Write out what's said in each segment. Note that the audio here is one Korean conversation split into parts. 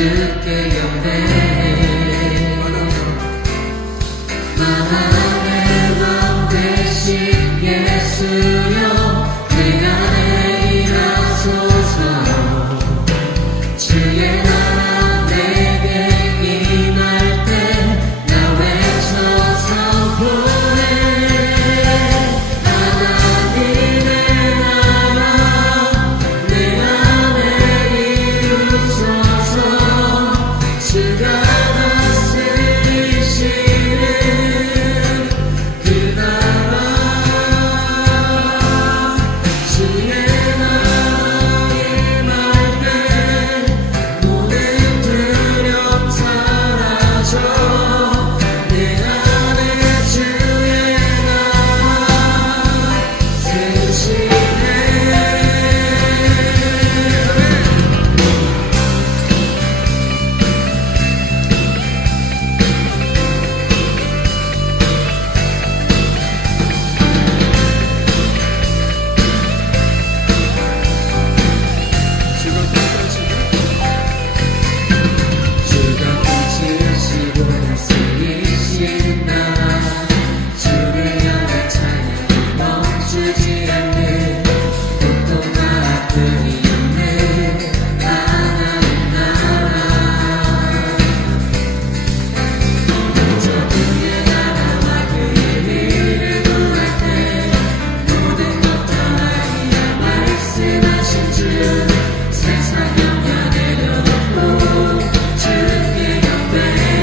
주께 영광 만왕의 왕 되신 예수여 내 안에 일하소서 주의 나라 내게 임할 때 나 외쳐서 보내 하나님의 나라 내 안에 이루소서 주가 다스리시는 그 나라 주의 나라 임할 때 모든 두려움 사라져 내 안에 주의 나라 세우시네 주가 펼치시고 다스리시는 나라 주를 향한 찬양이 멈추지 않는 고통과 아픔이 없는 하나님 나라 저 그의 나라와 그의 일을 구할 때 모든 것 떠나리라 말씀하신 주 세상 영향 내려놓고 주께 경배해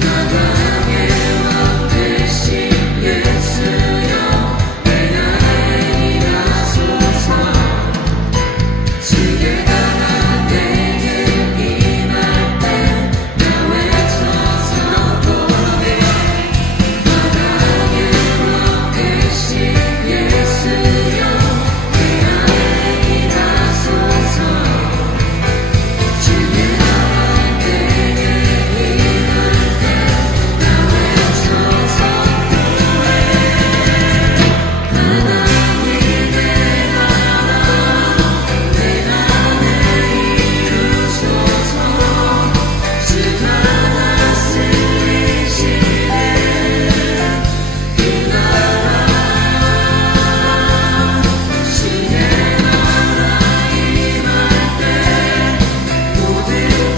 만왕의 왕 되신 예수여 내 안에 일하소서 주의 나라 내게 임할 때 나 외쳐서 보내 만왕의 왕 되신 예수여 내 안에 일하소서 주의 나라 내게 임할 때 나 외쳐서 보내 하나님의 나라 내 안에 이루소서 주가 다스리시는 그 나라 주의 나라 임할 때 모든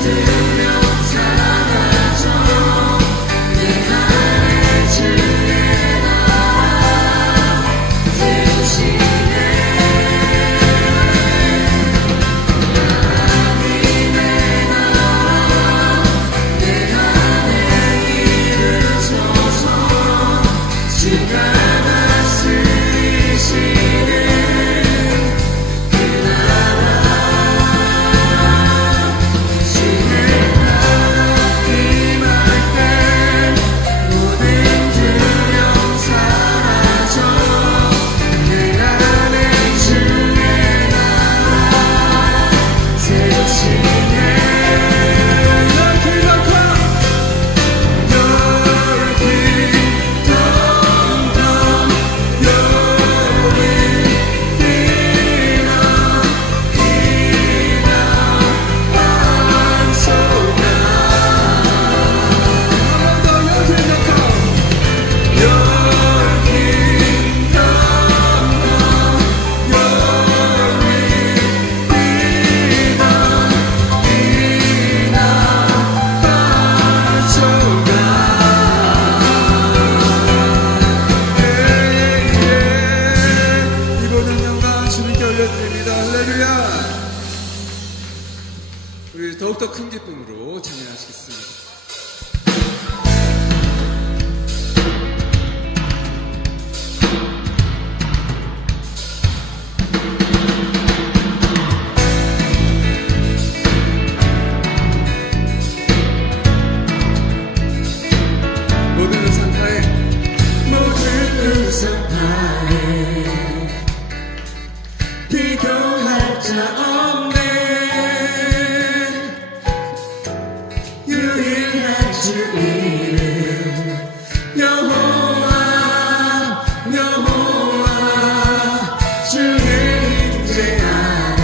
두려움 사라져 내 안에 주의 나라 세우시네 하나님의 나라 내 안에 이루소서 주가 다스리시는 그 나라 주의 나라 임할 때 모든 두려움 사라져 내 안에 주의 나라 세우시네 Your kingdom come, Your kingdom come, Your will be done in our lives, oh God. Your kingdom come, Your will be done in our lives, oh God. 이 모든 영광 주님께 올려드립니다. 할렐루야. 우리 더욱더 큰 기쁨으로 찬양하시겠습니다. 모든 우상파에 모든 우상파에 비교할 자 없네 유일한 주 이름 여호와 여호와 주의 임재 안에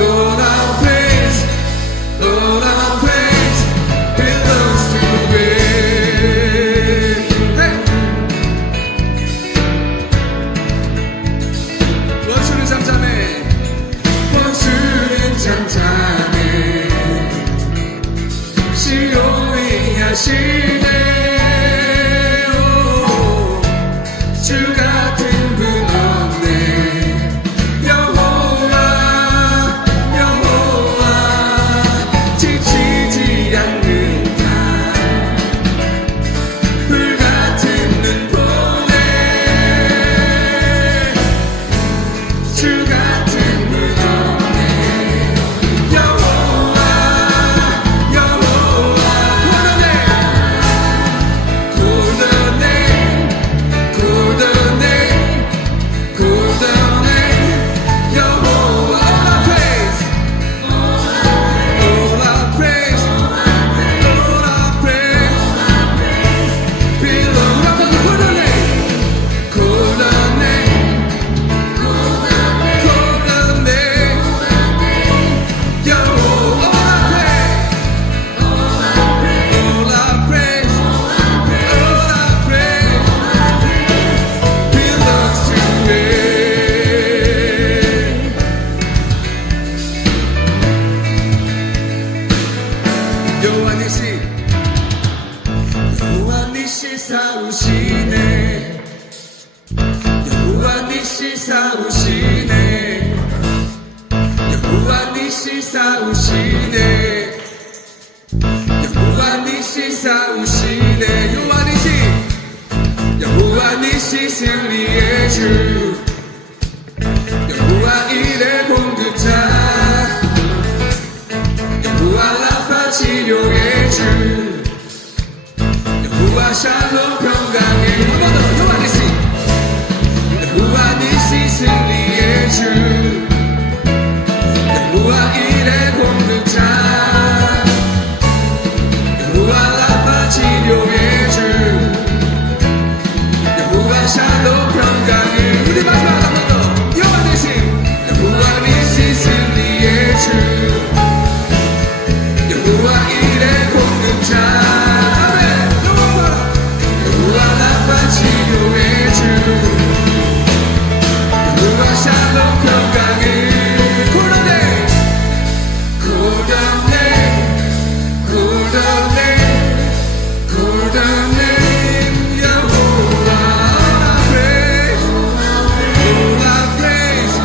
All our praise, all our praise belongs to you. Hey! 원수는 잠잠해, 원수는 잠잠해. 시온이 하시네. 주 같은 분 없네. 여호와 여호와 지치지 않는다. 불같은 눈 보내. 주 같은 분 없네. 여호와 여호와 고단해 고단해 고단해 여호와 all our praise all our praise belong 고단해 고단해 고단해 여호와 all our praise belongs to you. 여호와 니시 싸우시네. 여호와 니시 싸우시네. 여호와 니시 싸우시네. 여호와 니시 싸우시네. 여호와 니시 승리의 주. 여호와 일의 공급자. 여호와 라파 치료의 주. 여호와 샬롬 평강의 한번더 여호와 니시 승리의 주. 여호와 일의 공급자. 여호와 라파 치료의 주. 여호와 샬롬 평강의 우리 마지막 한번더 여호와 니시 승리의 주. 여호와 일의 공급자. 아멘. 여호와 라파 치료의 주. 여호와 샬롬 평강의 고단해 고단해 고단해 고단해 여호와 all our praise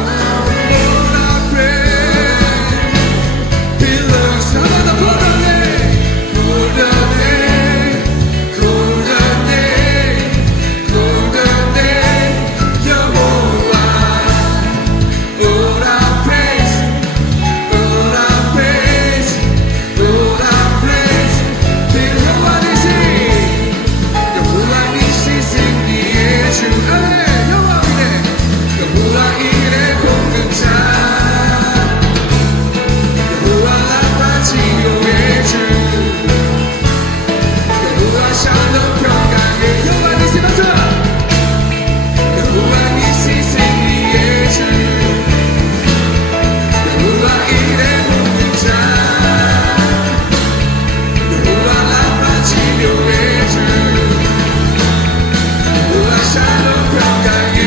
all our praise belongs to you. 고단해 고단해 고단해 고단해 여호와 all our praise all our praise all our praise 여호와 니시 여호와 니시 승리의 주. 아멘. 여호와 일의 공급자. 여호와 라파 치료의 주. 여호와 샬롬 평강의 여호와 니시 맞아. 여호와 니시 승리의 주. 여호와 일의 공급자. 여호와 라파 치료의 주. 여호와 샬롬 평강의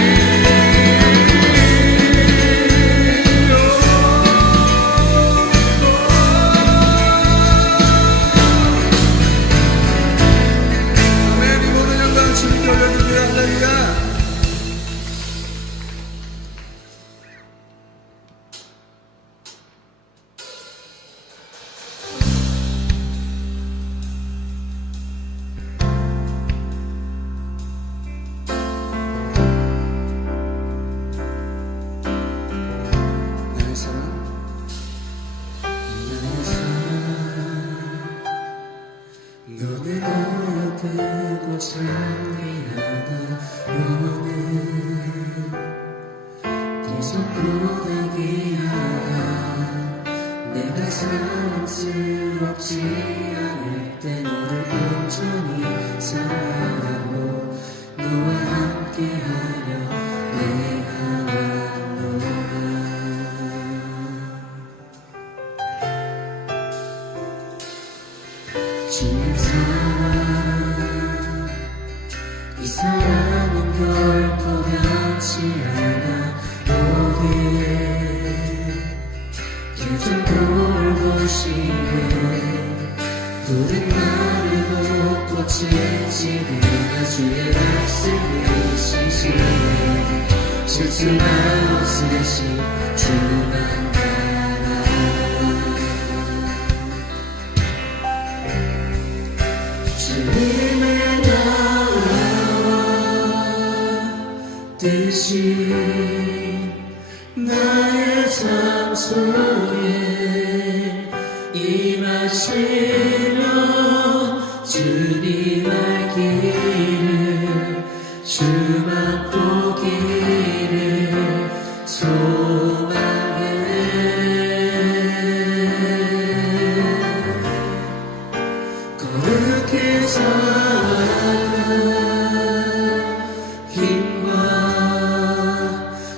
아멘. 이 모든 영광 주님께 올려드립니다. 할렐루야. 나의 사랑 너는 어여쁘고 찬미하다 너는 계속보다 귀하다. 내가 사랑스럽지 않을 때 너를 온전히 사랑하고 너와 함께하려 내가 왔노라. 계절 돌보시네 푸른 마르고 꽃은 지는 주의 말씀이시시네 실수가 없으신 주만 알아 주님의 나라와 뜻이 나의 삶 속에 임하시며 주님 알기를 주 맛보기를 소망해 거룩히 살아 힘과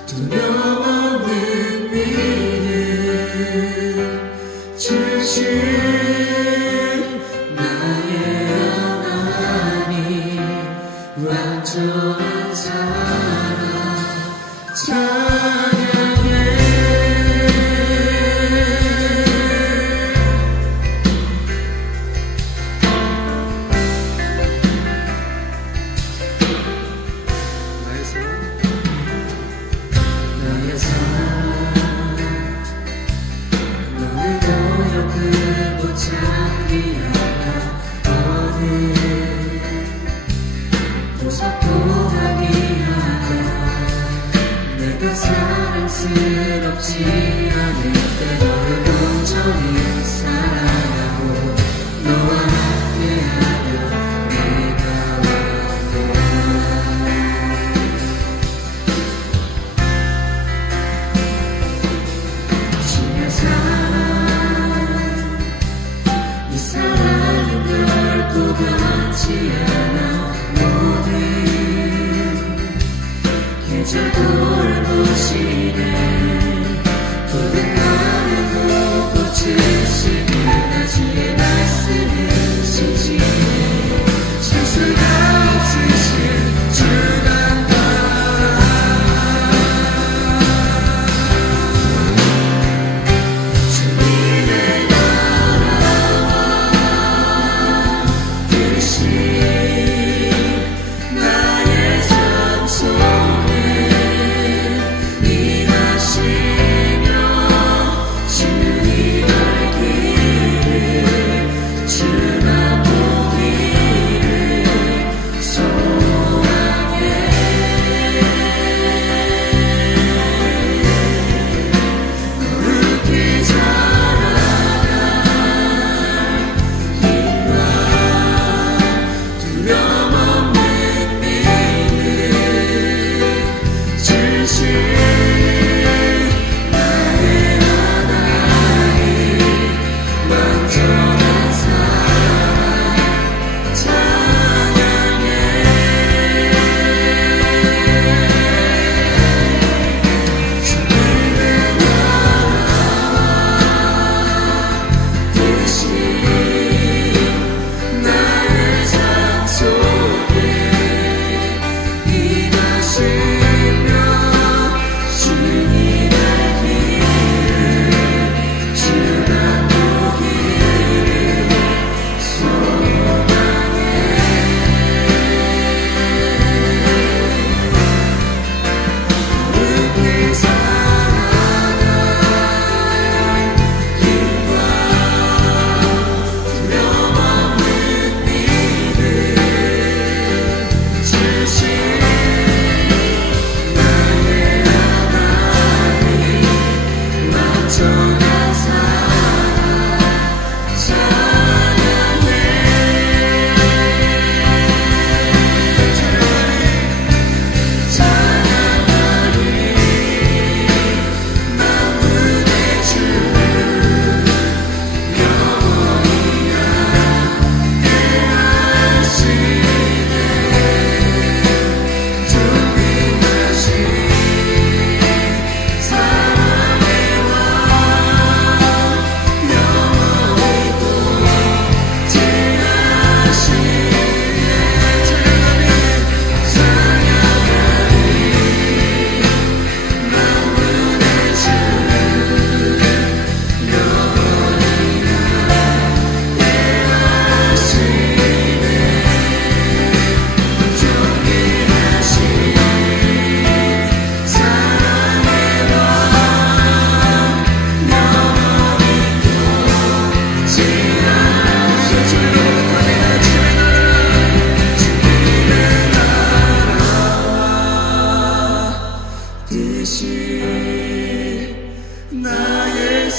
두려움 없는 믿음 주신 나의 하나님 완전한 사랑 찬양해 나의 사랑 너를 보여 그곳 찾기 하나 어느 보석도 아니하다 내가 사랑스럽지 않을 때 너를 온전히 사랑하고 너와 함께하며 내가 왕래하 주의 사랑 이 사랑은 결코 변치 않아 모든 계절 돌보시네 푸른 마르고 꽃을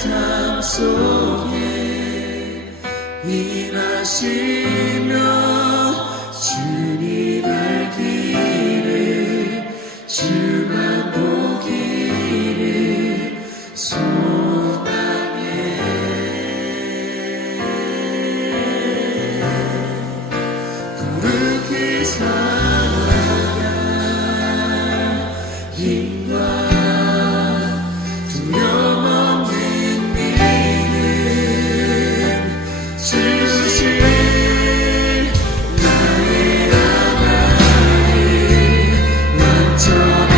삶 속에 일하시며 주님의 길을 주만 보기를 소망해 거룩히 살아갈 힘과 두려움 없는 믿음 주실 나의 하나님 완전한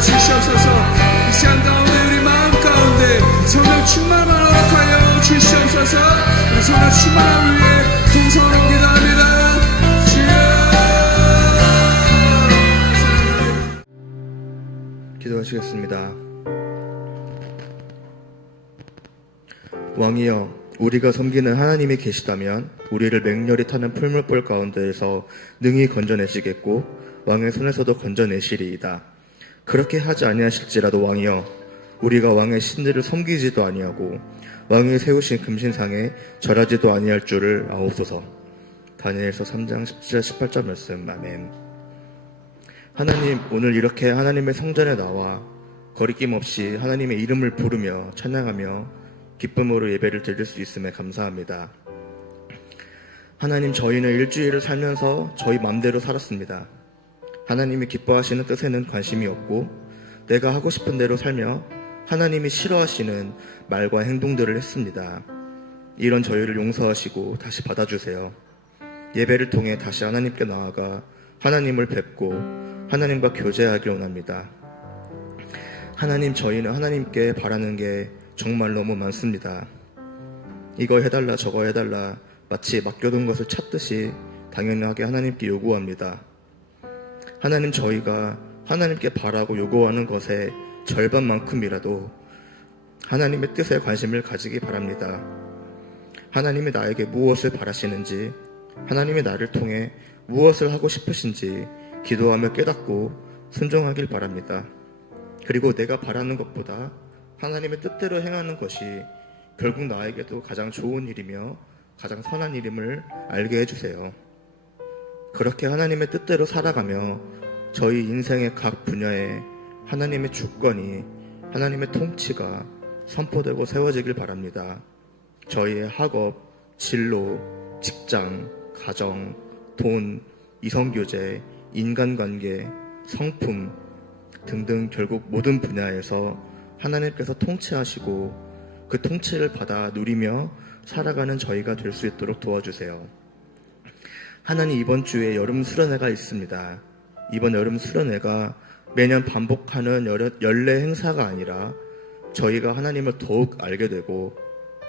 주시옵소서. 이 시간 가운데 우리 마음 가운데 성령 충만을 허락하여 주시옵소서. 우리 성령 충만을 위해 동성으로 기도합니다. 기도하시겠습니다. 왕이여, 우리가 섬기는 하나님이 계시다면 우리를 맹렬히 타는 풀물불 가운데에서 능히 건져내시겠고 왕의 손에서도 건져내시리이다. 그렇게 하지 아니하실지라도 왕이여, 우리가 왕의 신들을 섬기지도 아니하고 왕이 세우신 금신상에 절하지도 아니할 줄을 아옵소서. 다니엘서 3장 17절 18절 말씀. 아멘. 하나님, 오늘 이렇게 하나님의 성전에 나와 거리낌 없이 하나님의 이름을 부르며 찬양하며 기쁨으로 예배를 드릴 수 있음에 감사합니다. 하나님, 저희는 일주일을 살면서 저희 맘대로 살았습니다. 하나님이 기뻐하시는 뜻에는 관심이 없고 내가 하고 싶은 대로 살며 하나님이 싫어하시는 말과 행동들을 했습니다. 이런 저희를 용서하시고 다시 받아주세요. 예배를 통해 다시 하나님께 나아가 하나님을 뵙고 하나님과 교제하길 원합니다. 하나님, 저희는 하나님께 바라는 게 정말 너무 많습니다. 이거 해달라 저거 해달라 마치 맡겨둔 것을 찾듯이 당연하게 하나님께 요구합니다. 하나님, 저희가 하나님께 바라고 요구하는 것의 절반만큼이라도 하나님의 뜻에 관심을 가지기 바랍니다. 하나님이 나에게 무엇을 바라시는지, 하나님이 나를 통해 무엇을 하고 싶으신지 기도하며 깨닫고 순종하길 바랍니다. 그리고 내가 바라는 것보다 하나님의 뜻대로 행하는 것이 결국 나에게도 가장 좋은 일이며 가장 선한 일임을 알게 해주세요. 그렇게 하나님의 뜻대로 살아가며 저희 인생의 각 분야에 하나님의 주권이, 하나님의 통치가 선포되고 세워지길 바랍니다. 저희의 학업, 진로, 직장, 가정, 돈, 이성교제, 인간관계, 성품 등등 결국 모든 분야에서 하나님께서 통치하시고 그 통치를 받아 누리며 살아가는 저희가 될 수 있도록 도와주세요. 하나님, 이번 주에 여름 수련회가 있습니다. 이번 여름 수련회가 매년 반복하는 연례 행사가 아니라 저희가 하나님을 더욱 알게 되고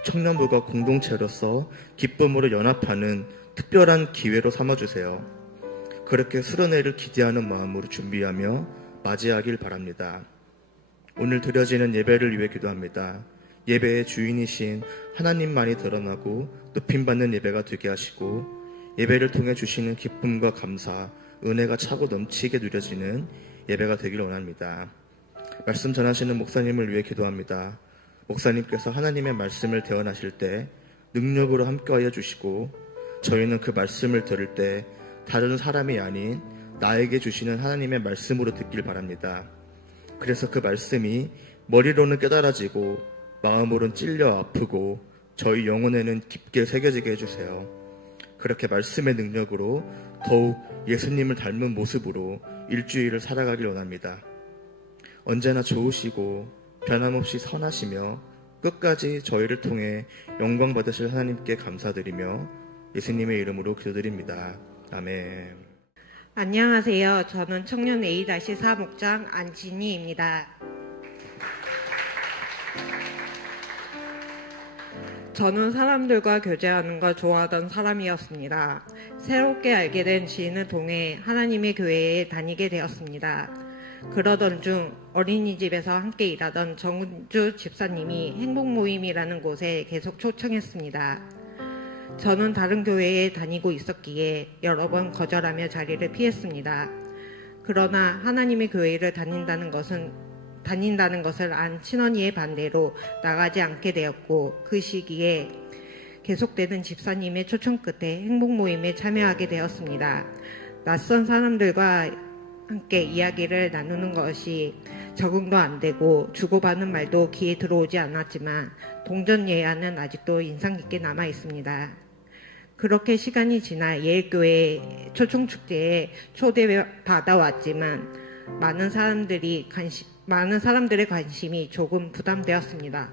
청년부가 공동체로서 기쁨으로 연합하는 특별한 기회로 삼아주세요. 그렇게 수련회를 기대하는 마음으로 준비하며 맞이하길 바랍니다. 오늘 드려지는 예배를 위해 기도합니다. 예배의 주인이신 하나님만이 드러나고 높임받는 예배가 되게 하시고 예배를 통해 주시는 기쁨과 감사, 은혜가 차고 넘치게 누려지는 예배가 되길 원합니다. 말씀 전하시는 목사님을 위해 기도합니다. 목사님께서 하나님의 말씀을 대언하실 때 능력으로 함께하여 주시고 저희는 그 말씀을 들을 때 다른 사람이 아닌 나에게 주시는 하나님의 말씀으로 듣길 바랍니다. 그래서 그 말씀이 머리로는 깨달아지고 마음으로는 찔려 아프고 저희 영혼에는 깊게 새겨지게 해주세요. 그렇게 말씀의 능력으로 더욱 예수님을 닮은 모습으로 일주일을 살아가길 원합니다. 언제나 좋으시고 변함없이 선하시며 끝까지 저희를 통해 영광 받으실 하나님께 감사드리며 예수님의 이름으로 기도드립니다. 아멘. 안녕하세요. 저는 청년 A-4 목장 안진희입니다. 저는 사람들과 교제하는 걸 좋아하던 사람이었습니다. 새롭게 알게 된 지인을 통해 하나님의 교회에 다니게 되었습니다. 그러던 중 어린이집에서 함께 일하던 정은주 집사님이 행복모임이라는 곳에 계속 초청했습니다. 저는 다른 교회에 다니고 있었기에 여러 번 거절하며 자리를 피했습니다. 그러나 하나님의 교회를 다닌다는 것을 안 친언니의 반대로 나가지 않게 되었고, 그 시기에 계속되는 집사님의 초청 끝에 행복모임에 참여하게 되었습니다. 낯선 사람들과 함께 이야기를 나누는 것이 적응도 안 되고 주고받는 말도 귀에 들어오지 않았지만 동전 예화는 아직도 인상 깊게 남아 있습니다. 그렇게 시간이 지나 예일교회 초청축제에 초대받아왔지만 많은 사람들의 관심이 조금 부담되었습니다.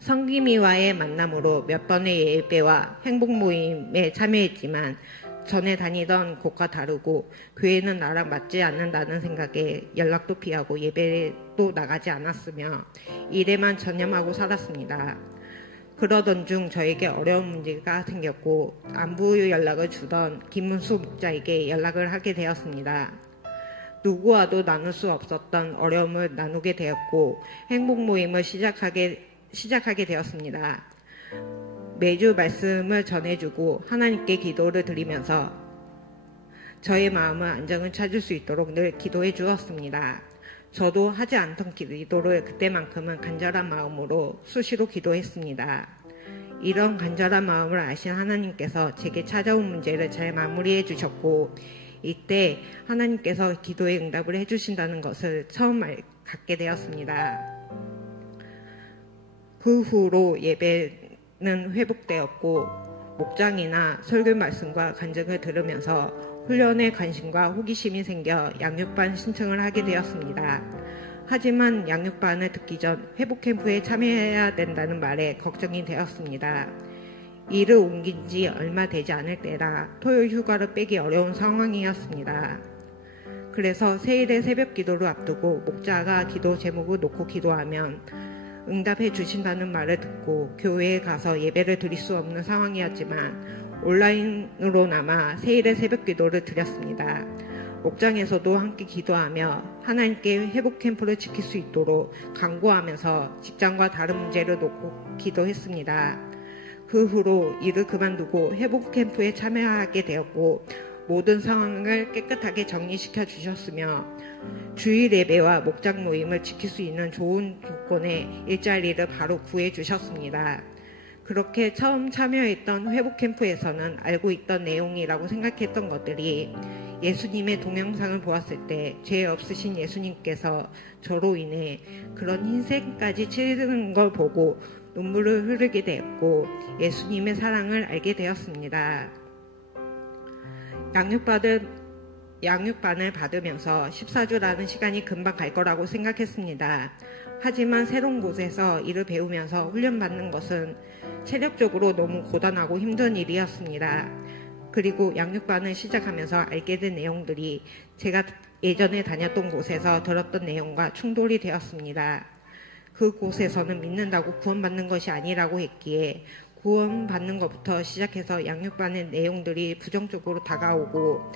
성김이와의 만남으로 몇 번의 예배와 행복모임에 참여했지만 전에 다니던 곳과 다르고 교회는 나랑 맞지 않는다는 생각에 연락도 피하고 예배도 나가지 않았으며 일에만 전념하고 살았습니다. 그러던 중 저에게 어려운 문제가 생겼고 안부 연락을 주던 김문수 목자에게 연락을 하게 되었습니다. 누구와도 나눌 수 없었던 어려움을 나누게 되었고 행복 모임을 시작하게 되었습니다. 매주 말씀을 전해주고 하나님께 기도를 드리면서 저의 마음의 안정을 찾을 수 있도록 늘 기도해 주었습니다. 저도 하지 않던 기도를 그때만큼은 간절한 마음으로 수시로 기도했습니다. 이런 간절한 마음을 아신 하나님께서 제게 찾아온 문제를 잘 마무리해 주셨고 이때 하나님께서 기도에 응답을 해주신다는 것을 처음 갖게 되었습니다. 그 후로 예배는 회복되었고 목장이나 설교 말씀과 간증을 들으면서 훈련에 관심과 호기심이 생겨 양육반 신청을 하게 되었습니다. 하지만 양육반을 듣기 전 회복캠프에 참여해야 된다는 말에 걱정이 되었습니다. 일을 옮긴 지 얼마 되지 않을 때라 토요일 휴가를 빼기 어려운 상황이었습니다. 그래서 세일의 새벽 기도를 앞두고 목자가 기도 제목을 놓고 기도하면 응답해 주신다는 말을 듣고 교회에 가서 예배를 드릴 수 없는 상황이었지만 온라인으로나마 세일의 새벽 기도를 드렸습니다. 목장에서도 함께 기도하며 하나님께 회복 캠프를 지킬 수 있도록 간구하면서 직장과 다른 문제를 놓고 기도했습니다. 그 후로 일을 그만두고 회복 캠프에 참여하게 되었고 모든 상황을 깨끗하게 정리시켜 주셨으며 주일 예배와 목장 모임을 지킬 수 있는 좋은 조건의 일자리를 바로 구해 주셨습니다. 그렇게 처음 참여했던 회복 캠프에서는 알고 있던 내용이라고 생각했던 것들이 예수님의 동영상을 보았을 때 죄 없으신 예수님께서 저로 인해 그런 흰색까지 치르는 걸 보고 눈물을 흐르게 되었고 예수님의 사랑을 알게 되었습니다. 양육반을 받으면서 14주라는 시간이 금방 갈 거라고 생각했습니다. 하지만 새로운 곳에서 일을 배우면서 훈련받는 것은 체력적으로 너무 고단하고 힘든 일이었습니다. 그리고 양육반을 시작하면서 알게 된 내용들이 제가 예전에 다녔던 곳에서 들었던 내용과 충돌이 되었습니다. 그곳에서는 믿는다고 구원받는 것이 아니라고 했기에 구원받는 것부터 시작해서 양육반의 내용들이 부정적으로 다가오고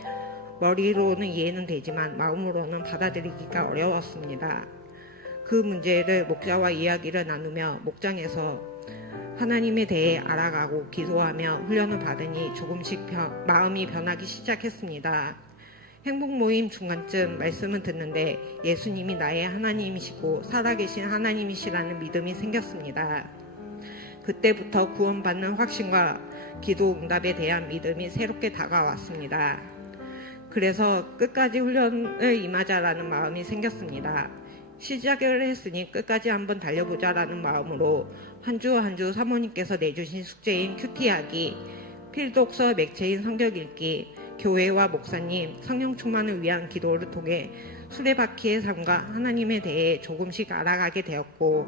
머리로는 이해는 되지만 마음으로는 받아들이기가 어려웠습니다. 그 문제를 목자와 이야기를 나누며 목장에서 하나님에 대해 알아가고 기도하며 훈련을 받으니 조금씩 마음이 변하기 시작했습니다. 행복 모임 중간쯤 말씀을 듣는데 예수님이 나의 하나님이시고 살아계신 하나님이시라는 믿음이 생겼습니다. 그때부터 구원받는 확신과 기도 응답에 대한 믿음이 새롭게 다가왔습니다. 그래서 끝까지 훈련을 임하자라는 마음이 생겼습니다. 시작을 했으니 끝까지 한번 달려보자라는 마음으로 한 주 한 주 사모님께서 내주신 숙제인 큐티하기, 필독서 맥체인 성경 읽기, 교회와 목사님, 성령 충만을 위한 기도를 통해 수레바퀴의 삶과 하나님에 대해 조금씩 알아가게 되었고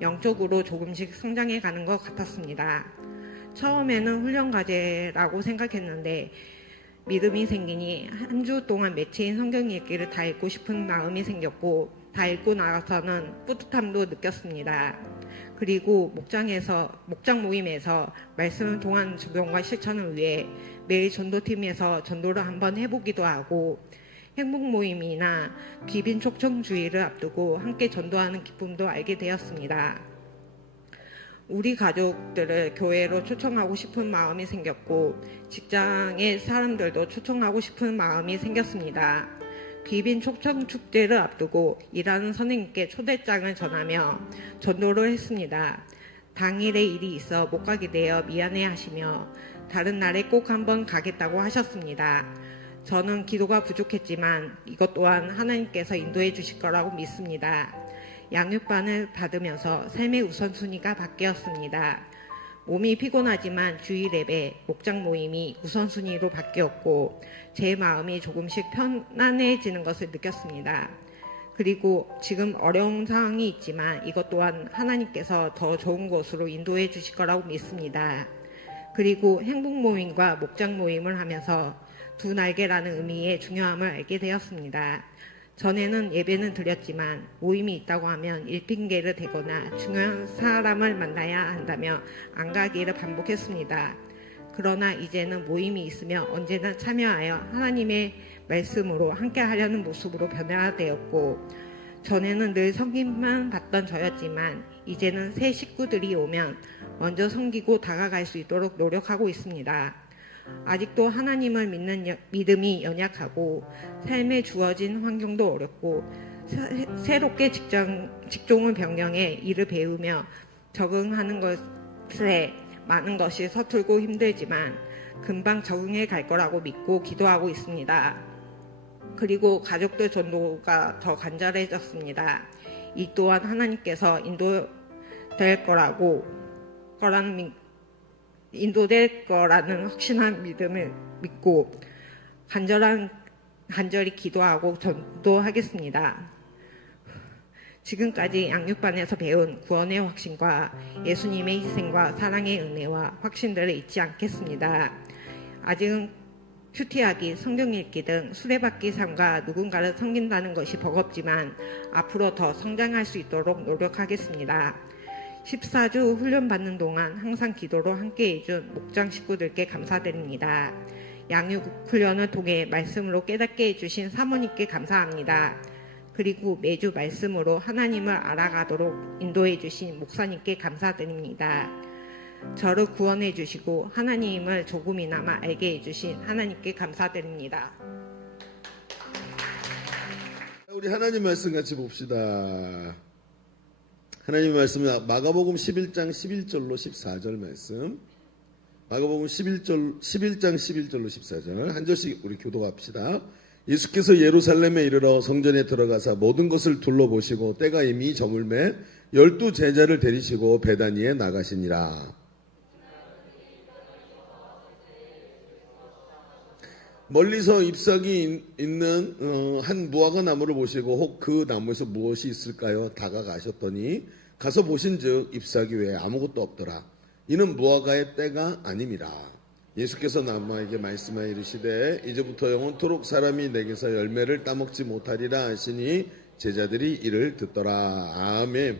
영적으로 조금씩 성장해 가는 것 같았습니다. 처음에는 훈련 과제라고 생각했는데 믿음이 생기니 한 주 동안 매체인 성경 읽기를 다 읽고 싶은 마음이 생겼고 다 읽고 나서는 뿌듯함도 느꼈습니다. 그리고 목장 모임에서 말씀을 통한 적용과 실천을 위해 매일 전도팀에서 전도를 한번 해보기도 하고 행복 모임이나 귀빈 초청주의를 앞두고 함께 전도하는 기쁨도 알게 되었습니다. 우리 가족들을 교회로 초청하고 싶은 마음이 생겼고 직장의 사람들도 초청하고 싶은 마음이 생겼습니다. 귀빈 초청 축제를 앞두고 일하는 선생님께 초대장을 전하며 전도를 했습니다. 당일에 일이 있어 못 가게 되어 미안해 하시며 다른 날에 꼭 한번 가겠다고 하셨습니다. 저는 기도가 부족했지만 이것 또한 하나님께서 인도해 주실 거라고 믿습니다. 양육반을 받으면서 삶의 우선순위가 바뀌었습니다. 몸이 피곤하지만 주일 예배, 목장 모임이 우선순위로 바뀌었고 제 마음이 조금씩 편안해지는 것을 느꼈습니다. 그리고 지금 어려운 상황이 있지만 이것 또한 하나님께서 더 좋은 곳으로 인도해 주실 거라고 믿습니다. 그리고 행복 모임과 목장 모임을 하면서 두 날개라는 의미의 중요함을 알게 되었습니다. 전에는 예배는 드렸지만 모임이 있다고 하면 일핑계를 대거나 중요한 사람을 만나야 한다며 안 가기를 반복했습니다. 그러나 이제는 모임이 있으며 언제나 참여하여 하나님의 말씀으로 함께 하려는 모습으로 변화되었고 전에는 늘 섬김만 받던 저였지만 이제는 새 식구들이 오면 먼저 섬기고 다가갈 수 있도록 노력하고 있습니다. 아직도 하나님을 믿는 믿음이 연약하고 삶에 주어진 환경도 어렵고 새롭게 직종을 변경해 일을 배우며 적응하는 것에 많은 것이 서툴고 힘들지만 금방 적응해 갈 거라고 믿고 기도하고 있습니다. 그리고 가족들 전도가 더 간절해졌습니다. 이 또한 하나님께서 인도될 거라는 확신한 믿음을 믿고 간절히 기도하고 전도하겠습니다. 지금까지 양육반에서 배운 구원의 확신과 예수님의 희생과 사랑의 은혜와 확신들을 잊지 않겠습니다. 아직은 큐티하기, 성경 읽기 등 수레바퀴 삶과 누군가를 섬긴다는 것이 버겁지만 앞으로 더 성장할 수 있도록 노력하겠습니다. 14주 훈련받는 동안 항상 기도로 함께 해준 목장 식구들께 감사드립니다. 양육 훈련을 통해 말씀으로 깨닫게 해주신 사모님께 감사합니다. 그리고 매주 말씀으로 하나님을 알아가도록 인도해 주신 목사님께 감사드립니다. 저를 구원해 주시고 하나님을 조금이나마 알게 해주신 하나님께 감사드립니다. 우리 하나님 말씀 같이 봅시다. 하나님 말씀은 마가복음 11장 11절로 14절 말씀. 마가복음 11장 11절로 14절 한 절씩 우리 교독합시다. 예수께서 예루살렘에 이르러 성전에 들어가사 모든 것을 둘러보시고 때가 이미 저물매 12 제자를 데리시고 베다니에 나가시니라. 멀리서 잎사귀 있는 한 무화과 나무를 보시고 혹 그 나무에서 무엇이 있을까요? 다가가셨더니 가서 보신즉 잎사귀 외에 아무것도 없더라. 이는 무화과의 때가 아님이라. 예수께서 나무에게 말씀하여 이르시되 이제부터 영원토록 사람이 내게서 열매를 따먹지 못하리라 하시니 제자들이 이를 듣더라. 아멘.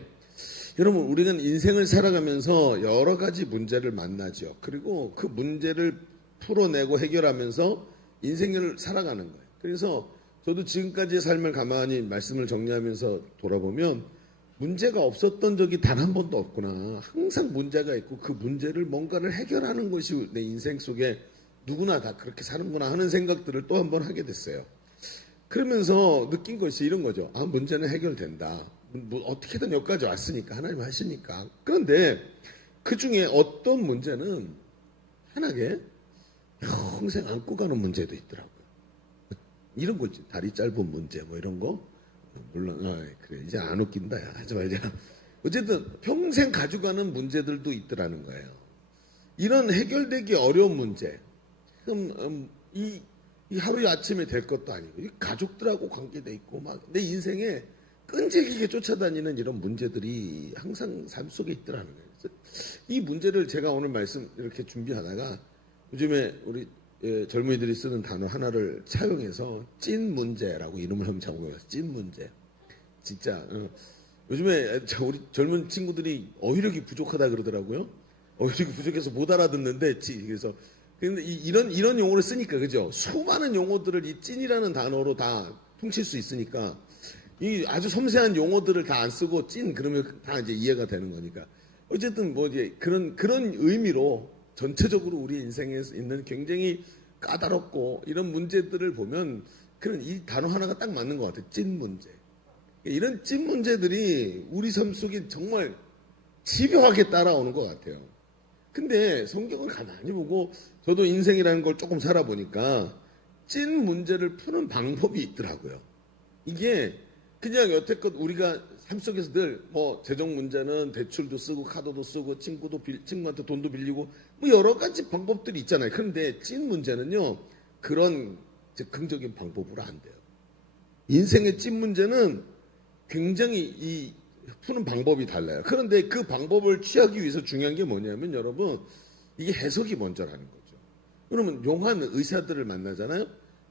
여러분, 우리는 인생을 살아가면서 여러 가지 문제를 만나죠. 그리고 그 문제를 풀어내고 해결하면서 인생을 살아가는 거예요. 그래서 저도 지금까지의 삶을 가만히 말씀을 정리하면서 돌아보면 문제가 없었던 적이 단 한 번도 없구나. 항상 문제가 있고 그 문제를 뭔가를 해결하는 것이 내 인생 속에 누구나 다 그렇게 사는구나 하는 생각들을 또 한 번 하게 됐어요. 그러면서 느낀 것이 이런 거죠. 아, 문제는 해결된다. 뭐 어떻게든 여기까지 왔으니까 하나님 하시니까. 그런데 그 중에 어떤 문제는 편하게 평생 안고 가는 문제도 있더라고요. 이런 거 있지. 다리 짧은 문제 뭐 이런 거. 물론 그래 이제 안 웃긴다. 야, 하지 말자. 어쨌든 평생 가져가는 문제들도 있더라는 거예요. 이런 해결되기 어려운 문제. 그럼 이 하루 아침에 될 것도 아니고 이 가족들하고 관계돼 있고 막 내 인생에 끈질기게 쫓아다니는 이런 문제들이 항상 삶 속에 있더라는 거예요. 그래서 이 문제를 제가 오늘 말씀 이렇게 준비하다가 요즘에 우리 젊은이들이 쓰는 단어 하나를 차용해서 찐 문제라고 이름을 한번 잡아봤어요. 찐 문제. 진짜 요즘에 우리 젊은 친구들이 어휘력이 부족하다 그러더라고요. 어휘력이 부족해서 못 알아듣는데 그래서 근데 이런 용어를 쓰니까 그죠? 수많은 용어들을 이 찐이라는 단어로 다 퉁칠 수 있으니까 이 아주 섬세한 용어들을 다 안 쓰고 찐 그러면 다 이제 이해가 되는 거니까 어쨌든 뭐 이제 그런 의미로 전체적으로 우리 인생에 있는 굉장히 까다롭고 이런 문제들을 보면 그런 이 단어 하나가 딱 맞는 것 같아요. 찐 문제. 이런 찐 문제들이 우리 삶 속에 정말 집요하게 따라오는 것 같아요. 근데 성경을 가만히 보고 저도 인생이라는 걸 조금 살아보니까 찐 문제를 푸는 방법이 있더라고요. 이게 그냥 여태껏 우리가 삶 속에서 늘 뭐 재정 문제는 대출도 쓰고 카드도 쓰고 친구한테 돈도 빌리고 뭐 여러 가지 방법들이 있잖아요. 그런데 찐 문제는요 그런 즉흥적인 방법으로 안 돼요. 인생의 찐 문제는 굉장히 이 푸는 방법이 달라요. 그런데 그 방법을 취하기 위해서 중요한 게 뭐냐면 여러분 이게 해석이 먼저라는 거죠. 그러면 용한 의사들을 만나잖아요.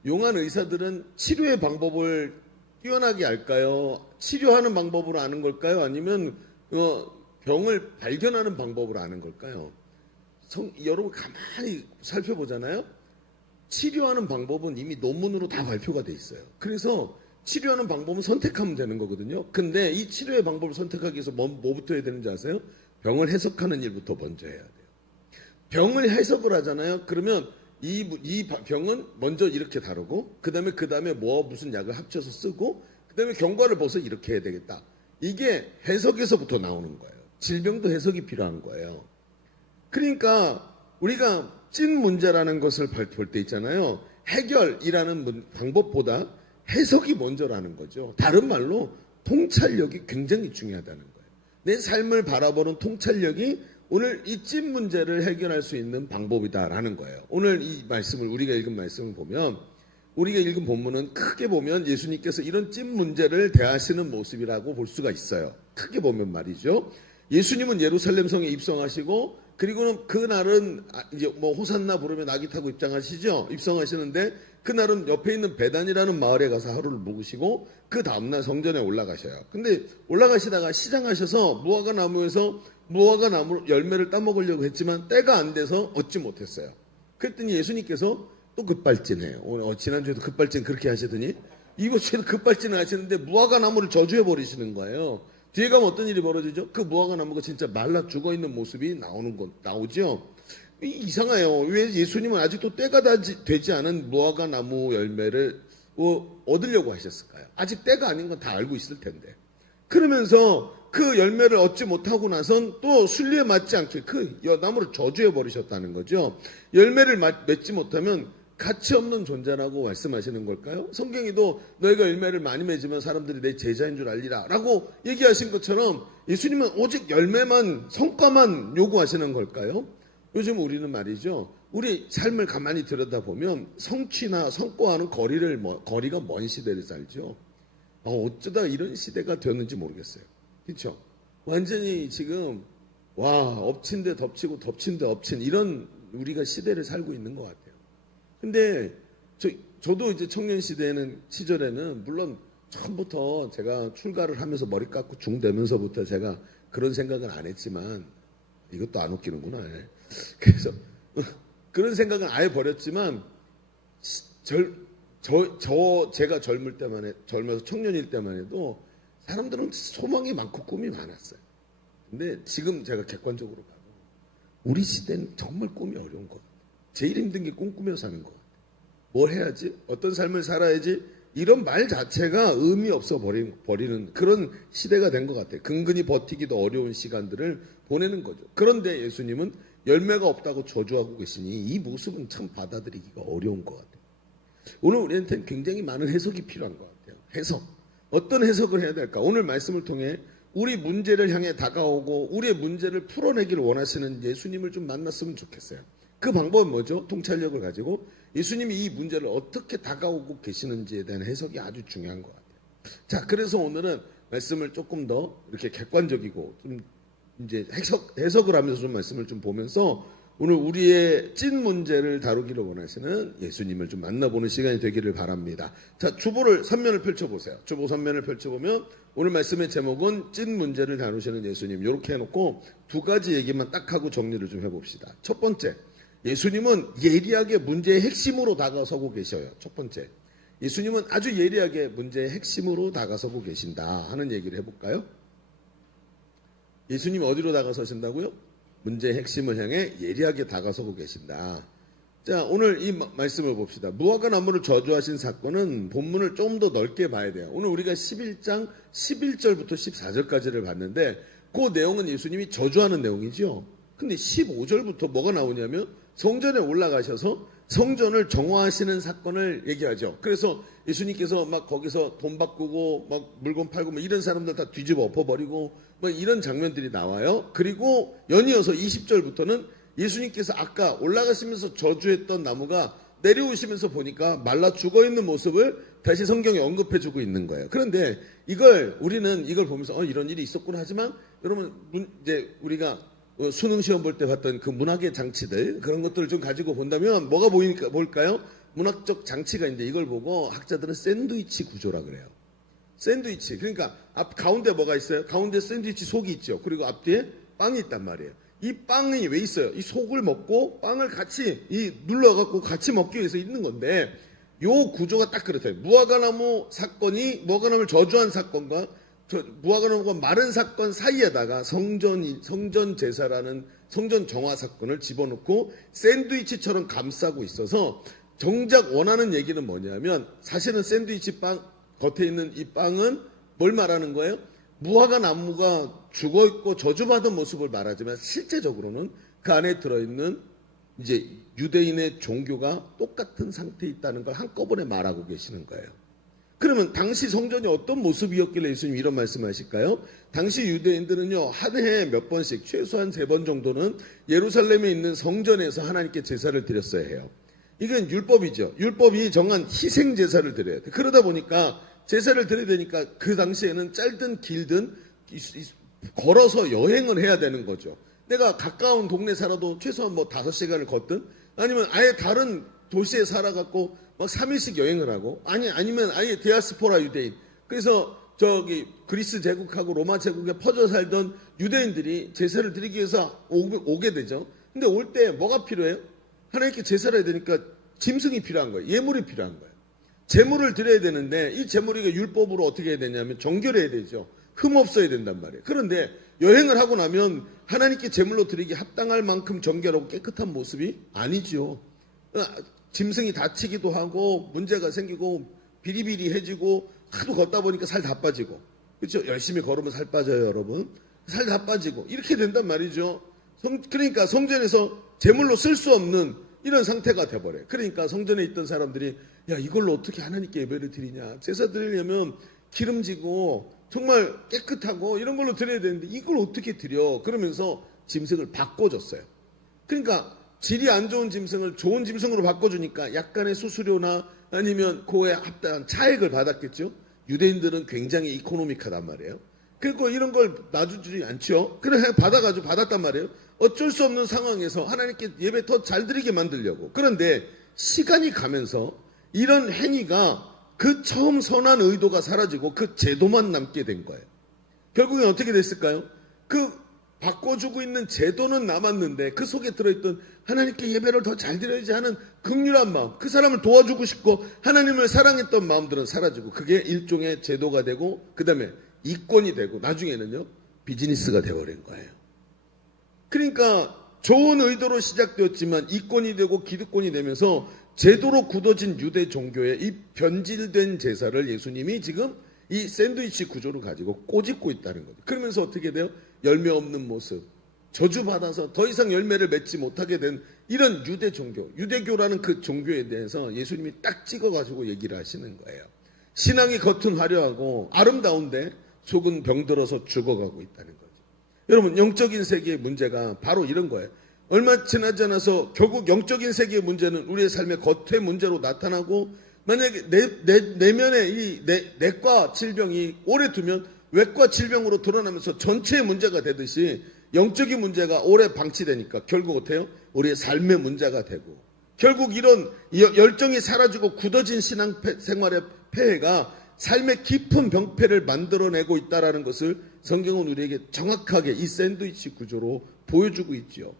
용한 의사들은 치료의 방법을 뛰어나게 알까요? 치료하는 방법으로 아는 걸까요? 아니면 병을 발견하는 방법으로 아는 걸까요? 여러분 가만히 살펴보잖아요. 치료하는 방법은 이미 논문으로 다 발표가 돼 있어요. 그래서 치료하는 방법은 선택하면 되는 거거든요. 근데 이 치료의 방법을 선택하기 위해서 뭐부터 해야 되는지 아세요? 병을 해석하는 일부터 먼저 해야 돼요. 병을 해석을 하잖아요. 그러면 이 병은 먼저 이렇게 다루고 그 다음에 뭐와 무슨 약을 합쳐서 쓰고 그 다음에 경과를 봐서 이렇게 해야 되겠다. 이게 해석에서부터 나오는 거예요. 질병도 해석이 필요한 거예요. 그러니까 우리가 찐 문제라는 것을 볼 때 있잖아요. 해결이라는 방법보다 해석이 먼저라는 거죠. 다른 말로 통찰력이 굉장히 중요하다는 거예요. 내 삶을 바라보는 통찰력이 오늘 이 찐 문제를 해결할 수 있는 방법이다라는 거예요. 오늘 이 말씀을 우리가 읽은 말씀을 보면 우리가 읽은 본문은 크게 보면 예수님께서 이런 찐 문제를 대하시는 모습이라고 볼 수가 있어요. 크게 보면 말이죠. 예수님은 예루살렘 성에 입성하시고 그리고는 그날은 이제 뭐 호산나 부르며 나귀 타고 입성하시는데 그날은 옆에 있는 베단이라는 마을에 가서 하루를 묵으시고 그 다음날 성전에 올라가셔요. 근데 올라가시다가 시장하셔서 무화과 나무 열매를 따먹으려고 했지만 때가 안 돼서 얻지 못했어요. 그랬더니 예수님께서 또 급발진해요. 지난주에도 급발진 그렇게 하시더니 이곳에도 급발진을 하시는데 무화과 나무를 저주해 버리시는 거예요. 뒤에 가면 어떤 일이 벌어지죠? 그 무화과 나무가 진짜 말라 죽어 있는 모습이 나오죠. 이상해요. 왜 예수님은 아직도 때가 되지 않은 무화과 나무 열매를 얻으려고 하셨을까요? 아직 때가 아닌 건 다 알고 있을 텐데. 그러면서 그 열매를 얻지 못하고 나선 또 순리에 맞지 않게 그 나무를 저주해 버리셨다는 거죠. 열매를 맺지 못하면 가치 없는 존재라고 말씀하시는 걸까요? 성경에도 너희가 열매를 많이 맺으면 사람들이 내 제자인 줄 알리라 라고 얘기하신 것처럼 예수님은 오직 열매만 성과만 요구하시는 걸까요? 요즘 우리는 말이죠. 우리 삶을 가만히 들여다보면 성취나 성과와는 거리가 먼 시대를 살죠. 어쩌다 이런 시대가 되었는지 모르겠어요. 그렇죠? 완전히 지금 엎친 데 덮치고 덮친 데 엎친 이런 우리가 시대를 살고 있는 것 같아요. 근데 저도 이제 청년 시절에는 물론 처음부터 제가 출가를 하면서 머리 깎고 중 되면서부터 제가 그런 생각은 안 했지만 이것도 안 웃기는구나. 그래서 그런 생각은 아예 버렸지만 제가 젊어서 청년일 때만 해도 사람들은 소망이 많고 꿈이 많았어요. 근데 지금 제가 객관적으로 봐도 우리 시대는 정말 꿈이 어려운 것 같아요. 제일 힘든 게 꿈꾸며 사는 것 같아요. 뭘 해야지? 어떤 삶을 살아야지? 이런 말 자체가 의미 없어 버리는 그런 시대가 된 것 같아요. 근근히 버티기도 어려운 시간들을 보내는 거죠. 그런데 예수님은 열매가 없다고 저주하고 계시니 이 모습은 참 받아들이기가 어려운 것 같아요. 오늘 우리한테는 굉장히 많은 해석이 필요한 것 같아요. 해석. 어떤 해석을 해야 될까? 오늘 말씀을 통해 우리 문제를 향해 다가오고 우리의 문제를 풀어내기를 원하시는 예수님을 좀 만났으면 좋겠어요. 그 방법은 뭐죠? 통찰력을 가지고 예수님이 이 문제를 어떻게 다가오고 계시는지에 대한 해석이 아주 중요한 것 같아요. 자, 그래서 오늘은 말씀을 조금 더 이렇게 객관적이고 좀 이제 해석을 하면서 좀 말씀을 좀 보면서 오늘 우리의 찐 문제를 다루기를 원하시는 예수님을 좀 만나보는 시간이 되기를 바랍니다. 자, 주보를 3면을 펼쳐보세요. 주보 3면을 펼쳐보면 오늘 말씀의 제목은 찐 문제를 다루시는 예수님 이렇게 해놓고 두 가지 얘기만 딱 하고 정리를 좀 해봅시다. 첫 번째, 예수님은 예리하게 문제의 핵심으로 다가서고 계셔요. 첫 번째, 예수님은 아주 예리하게 문제의 핵심으로 다가서고 계신다 하는 얘기를 해볼까요? 예수님 어디로 다가서신다고요? 문제의 핵심을 향해 예리하게 다가서고 계신다. 자, 오늘 이 말씀을 봅시다. 무화과 나무를 저주하신 사건은 본문을 좀 더 넓게 봐야 돼요. 오늘 우리가 11장 11절부터 14절까지를 봤는데 그 내용은 예수님이 저주하는 내용이죠. 근데 15절부터 뭐가 나오냐면 성전에 올라가셔서 성전을 정화하시는 사건을 얘기하죠. 그래서 예수님께서 막 거기서 돈 바꾸고 막 물건 팔고 막 이런 사람들 다 뒤집어 엎어버리고 뭐 이런 장면들이 나와요. 그리고 연이어서 20절부터는 예수님께서 아까 올라가시면서 저주했던 나무가 내려오시면서 보니까 말라 죽어 있는 모습을 다시 성경에 언급해주고 있는 거예요. 그런데 우리는 이걸 보면서 이런 일이 있었구나 하지만 여러분 이제 우리가 수능 시험 볼 때 봤던 그 문학의 장치들 그런 것들을 좀 가지고 본다면 뭐가 뭘까요? 문학적 장치가 있는데 이걸 보고 학자들은 샌드위치 구조라 그래요. 샌드위치. 그러니까 가운데 뭐가 있어요? 가운데 샌드위치 속이 있죠. 그리고 앞뒤에 빵이 있단 말이에요. 이 빵이 왜 있어요? 이 속을 먹고 빵을 같이 눌러갖고 같이 먹기 위해서 있는 건데 요 구조가 딱 그렇대요. 무화과나무 사건이 무화과나무를 저주한 사건과 무화과나무가 마른 사건 사이에다가 성전 제사라는 성전 정화 사건을 집어넣고 샌드위치처럼 감싸고 있어서 정작 원하는 얘기는 뭐냐면 사실은 샌드위치 빵 겉에 있는 이 빵은 뭘 말하는 거예요? 무화과 나무가 죽어있고 저주받은 모습을 말하지만 실제적으로는 그 안에 들어있는 이제 유대인의 종교가 똑같은 상태에 있다는 걸 한꺼번에 말하고 계시는 거예요. 그러면 당시 성전이 어떤 모습이었길래 예수님 이런 말씀하실까요? 당시 유대인들은요, 한 해에 몇 번씩 최소한 3번 정도는 예루살렘에 있는 성전에서 하나님께 제사를 드렸어야 해요. 이건 율법이죠. 율법이 정한 희생 제사를 드려야 돼. 그러다 보니까 제사를 드려야 되니까 그 당시에는 짧든 길든 걸어서 여행을 해야 되는 거죠. 내가 가까운 동네 살아도 최소한 뭐 5시간을 걷든 아니면 아예 다른 도시에 살아갖고 막 3일씩 여행을 하고 아니면 아예 디아스포라 유대인. 그래서 그리스 제국하고 로마 제국에 퍼져 살던 유대인들이 제사를 드리기 위해서 오게 되죠. 근데 올 때 뭐가 필요해요? 하나님께 제사를 해야 되니까 짐승이 필요한 거예요. 예물이 필요한 거예요. 제물을 드려야 되는데 이 제물이 율법으로 어떻게 해야 되냐면 정결해야 되죠. 흠 없어야 된단 말이에요. 그런데 여행을 하고 나면 하나님께 제물로 드리기 합당할 만큼 정결하고 깨끗한 모습이 아니죠. 짐승이 다치기도 하고 문제가 생기고 비리비리해지고 하도 걷다 보니까 살 다 빠지고 그렇죠? 열심히 걸으면 살 빠져요, 여러분. 살 다 빠지고 이렇게 된단 말이죠. 그러니까 성전에서 제물로 쓸 수 없는 이런 상태가 돼버려요. 그러니까 성전에 있던 사람들이 야, 이걸로 어떻게 하나님께 예배를 드리냐. 제사 드리려면 기름지고 정말 깨끗하고 이런 걸로 드려야 되는데 이걸 어떻게 드려. 그러면서 짐승을 바꿔줬어요. 그러니까 질이 안 좋은 짐승을 좋은 짐승으로 바꿔주니까 약간의 수수료나 아니면 그에 합당한 차액을 받았겠죠. 유대인들은 굉장히 이코노믹하단 말이에요. 그리고 이런 걸 놔주지 않죠. 그래 받았단 말이에요. 어쩔 수 없는 상황에서 하나님께 예배 더 잘 드리게 만들려고. 그런데 시간이 가면서 이런 행위가 그 처음 선한 의도가 사라지고 그 제도만 남게 된 거예요. 결국엔 어떻게 됐을까요? 그 바꿔주고 있는 제도는 남았는데 그 속에 들어있던 하나님께 예배를 더 잘 드려야지 하는 긍휼한 마음, 그 사람을 도와주고 싶고 하나님을 사랑했던 마음들은 사라지고 그게 일종의 제도가 되고 그 다음에 이권이 되고 나중에는요 비즈니스가 되어버린 거예요. 그러니까 좋은 의도로 시작되었지만 이권이 되고 기득권이 되면서 제도로 굳어진 유대 종교의 이 변질된 제사를 예수님이 지금 이 샌드위치 구조를 가지고 꼬집고 있다는 거죠. 그러면서 어떻게 돼요? 열매 없는 모습, 저주받아서 더 이상 열매를 맺지 못하게 된 이런 유대 종교, 유대교라는 그 종교에 대해서 예수님이 딱 찍어가지고 얘기를 하시는 거예요. 신앙이 겉은 화려하고 아름다운데 속은 병들어서 죽어가고 있다는 거죠. 여러분, 영적인 세계의 문제가 바로 이런 거예요. 얼마 지나지 않아서 결국 영적인 세계의 문제는 우리의 삶의 겉의 문제로 나타나고, 만약에 내면에 이 내과 질병이 오래 두면 외과 질병으로 드러나면서 전체의 문제가 되듯이 영적인 문제가 오래 방치되니까 결국 어때요? 우리의 삶의 문제가 되고, 결국 이런 열정이 사라지고 굳어진 신앙 생활의 폐해가 삶의 깊은 병폐를 만들어내고 있다는 것을 성경은 우리에게 정확하게 이 샌드위치 구조로 보여주고 있죠.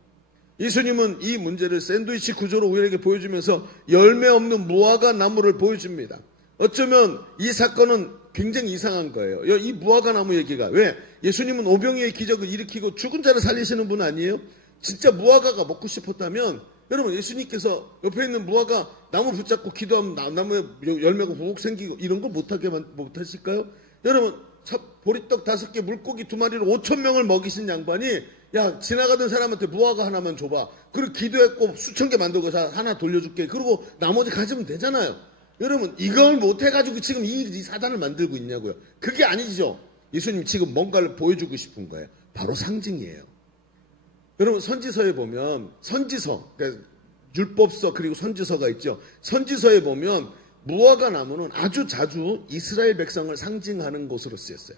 예수님은 이 문제를 샌드위치 구조로 우리에게 보여주면서 열매 없는 무화과 나무를 보여줍니다. 어쩌면 이 사건은 굉장히 이상한 거예요. 이 무화과 나무 얘기가. 왜? 예수님은 오병이의 기적을 일으키고 죽은 자를 살리시는 분 아니에요? 진짜 무화과가 먹고 싶었다면 여러분, 예수님께서 옆에 있는 무화과 나무 붙잡고 기도하면 나무에 열매가 후룩 생기고 이런 거 못하실까요? 여러분, 보리떡 5개, 물고기 2마리로 5,000명을 먹이신 양반이 야, 지나가던 사람한테 무화과 하나만 줘봐. 그리고 기도했고 수천 개 만들고 하나 돌려줄게. 그리고 나머지 가지면 되잖아요. 여러분, 이걸 못해가지고 지금 이 사단을 만들고 있냐고요. 그게 아니죠. 예수님 지금 뭔가를 보여주고 싶은 거예요. 바로 상징이에요. 여러분, 선지서에 보면 선지서, 그러니까 율법서 그리고 선지서가 있죠. 선지서에 보면 무화과 나무는 아주 자주 이스라엘 백성을 상징하는 것으로 쓰였어요.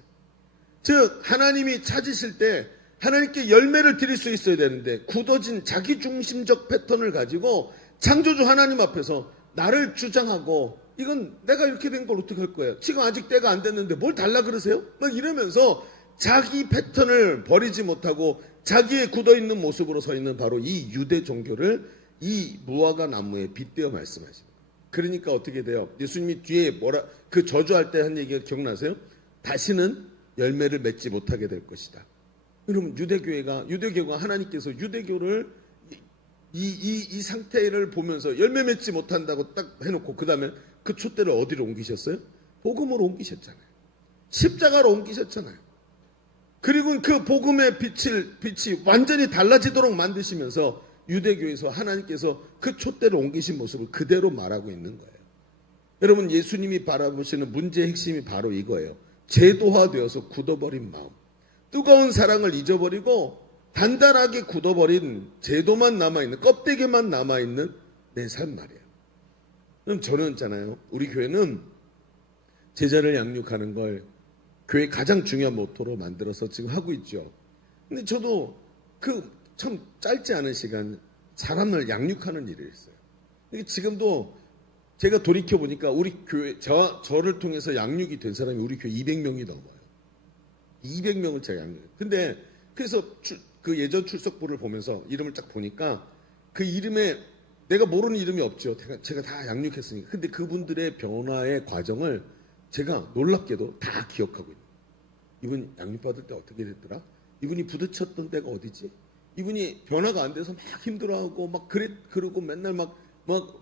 즉 하나님이 찾으실 때 하나님께 열매를 드릴 수 있어야 되는데 굳어진 자기중심적 패턴을 가지고 창조주 하나님 앞에서 나를 주장하고, 이건 내가 이렇게 된 걸 어떻게 할 거예요? 지금 아직 때가 안 됐는데 뭘 달라 그러세요? 막 이러면서 자기 패턴을 버리지 못하고 자기의 굳어있는 모습으로 서 있는 바로 이 유대 종교를 이 무화과 나무에 빗대어 말씀하십니다. 그러니까 어떻게 돼요? 예수님이 뒤에 그 저주할 때 한 얘기가 기억나세요? 다시는 열매를 맺지 못하게 될 것이다. 여러분, 유대교가 하나님께서 유대교를 이 상태를 보면서 열매 맺지 못한다고 딱 해놓고 그 다음에 그 촛대를 어디로 옮기셨어요? 복음으로 옮기셨잖아요. 십자가로 옮기셨잖아요. 그리고 그 복음의 빛이 완전히 달라지도록 만드시면서 유대교에서 하나님께서 그 촛대를 옮기신 모습을 그대로 말하고 있는 거예요. 여러분, 예수님이 바라보시는 문제의 핵심이 바로 이거예요. 제도화되어서 굳어버린 마음, 뜨거운 사랑을 잊어버리고 단단하게 굳어버린 제도만 남아있는, 껍데기만 남아있는 내 삶 말이에요. 그럼 저는 있잖아요, 우리 교회는 제자를 양육하는 걸 교회 가장 중요한 모토로 만들어서 지금 하고 있죠. 근데 저도 그 참 짧지 않은 시간 사람을 양육하는 일을 했어요. 지금도 제가 돌이켜보니까 우리 교회, 저를 통해서 양육이 된 사람이 우리 교회 200명이 넘어요. 200명을 제가 양육해요. 근데 그래서 그 예전 출석부를 보면서 이름을 딱 보니까 그 이름에 내가 모르는 이름이 없죠. 제가 다 양육했으니까. 근데 그분들의 변화의 과정을 제가 놀랍게도 다 기억하고 있어요. 이분 양육받을 때 어떻게 됐더라? 이분이 부딪혔던 때가 어디지? 이분이 변화가 안 돼서 막 힘들어하고 막 그러고 맨날 막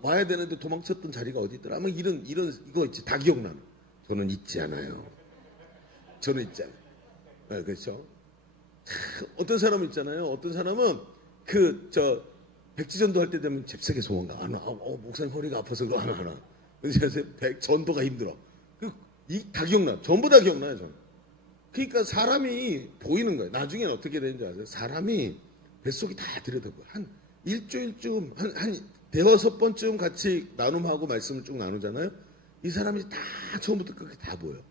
와야 되는데 도망쳤던 자리가 어디 있더라? 막 이런 이거 있지. 다 기억나는. 저는 잊지 않아요. 저는 잊지 않아요. 네, 그렇죠. 어떤 사람은 있잖아요. 어떤 사람은 백지전도 할 때 되면 잽싸게 소원가. 목사님 허리가 아파서 그거 하나. 전도가 힘들어. 다 기억나. 전부 다 기억나요, 저는. 그러니까 사람이 보이는 거예요. 나중에는 어떻게 되는지 아세요? 사람이 뱃속이 다 들여다보고 한 일주일쯤 한 대여섯 번쯤 같이 나눔하고 말씀을 쭉 나누잖아요. 이 사람이 다 처음부터 끝까지 다 보여.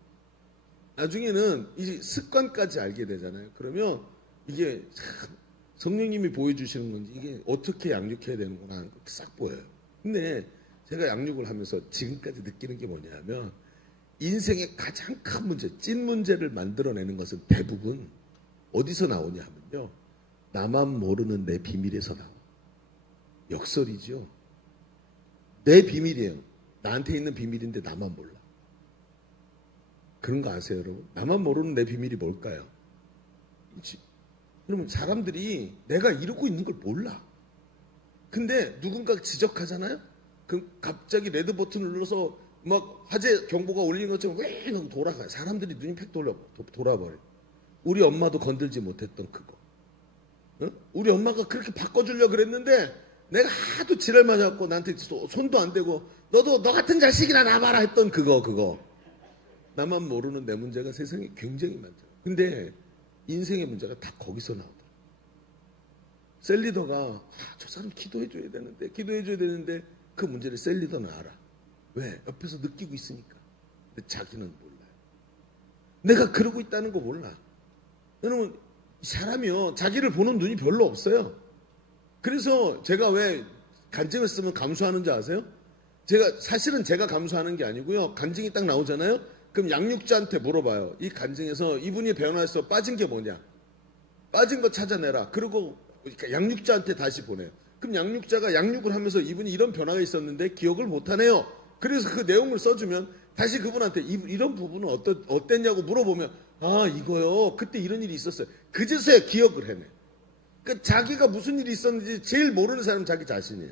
나중에는 이제 습관까지 알게 되잖아요. 그러면 이게 참 성령님이 보여주시는 건지 이게 어떻게 양육해야 되는구나 하는 거 싹 보여요. 근데 제가 양육을 하면서 지금까지 느끼는 게 뭐냐면 인생의 가장 큰 문제, 찐 문제를 만들어내는 것은 대부분 어디서 나오냐 하면요. 나만 모르는 내 비밀에서 나와. 역설이죠. 내 비밀이에요. 나한테 있는 비밀인데 나만 몰라. 그런 거 아세요, 여러분? 나만 모르는 내 비밀이 뭘까요? 여러분, 사람들이 내가 이러고 있는 걸 몰라. 근데 누군가 지적하잖아요? 그럼 갑자기 레드 버튼을 눌러서 막 화재 경보가 울리는 것처럼 왜 돌아가요. 사람들이 눈이 팩 돌아버려요. 우리 엄마도 건들지 못했던 그거. 우리 엄마가 그렇게 바꿔주려고 그랬는데 내가 하도 지랄 맞아갖고 나한테 손도 안 대고 너도 너 같은 자식이나 낳아라 했던 그거. 나만 모르는 내 문제가 세상에 굉장히 많죠. 근데 인생의 문제가 다 거기서 나오더라. 셀리더가 저 사람 기도해줘야 되는데 그 문제를 셀리더는 알아. 왜? 옆에서 느끼고 있으니까. 근데 자기는 몰라요. 내가 그러고 있다는 거 몰라. 여러분 사람이요 자기를 보는 눈이 별로 없어요. 그래서 제가 왜 간증을 쓰면 감수하는 줄 아세요? 사실은 제가 감수하는 게 아니고요. 간증이 딱 나오잖아요. 그럼 양육자한테 물어봐요. 이 간증에서 이분이 변화해서 빠진 게 뭐냐? 빠진 거 찾아내라. 그리고 양육자한테 다시 보내요. 그럼 양육자가 양육을 하면서 이분이 이런 변화가 있었는데 기억을 못하네요. 그래서 그 내용을 써주면 다시 그분한테 이런 부분은 어땠냐고 물어보면 아 이거요. 그때 이런 일이 있었어요. 그제서야 기억을 해내. 그러니까 자기가 무슨 일이 있었는지 제일 모르는 사람은 자기 자신이에요.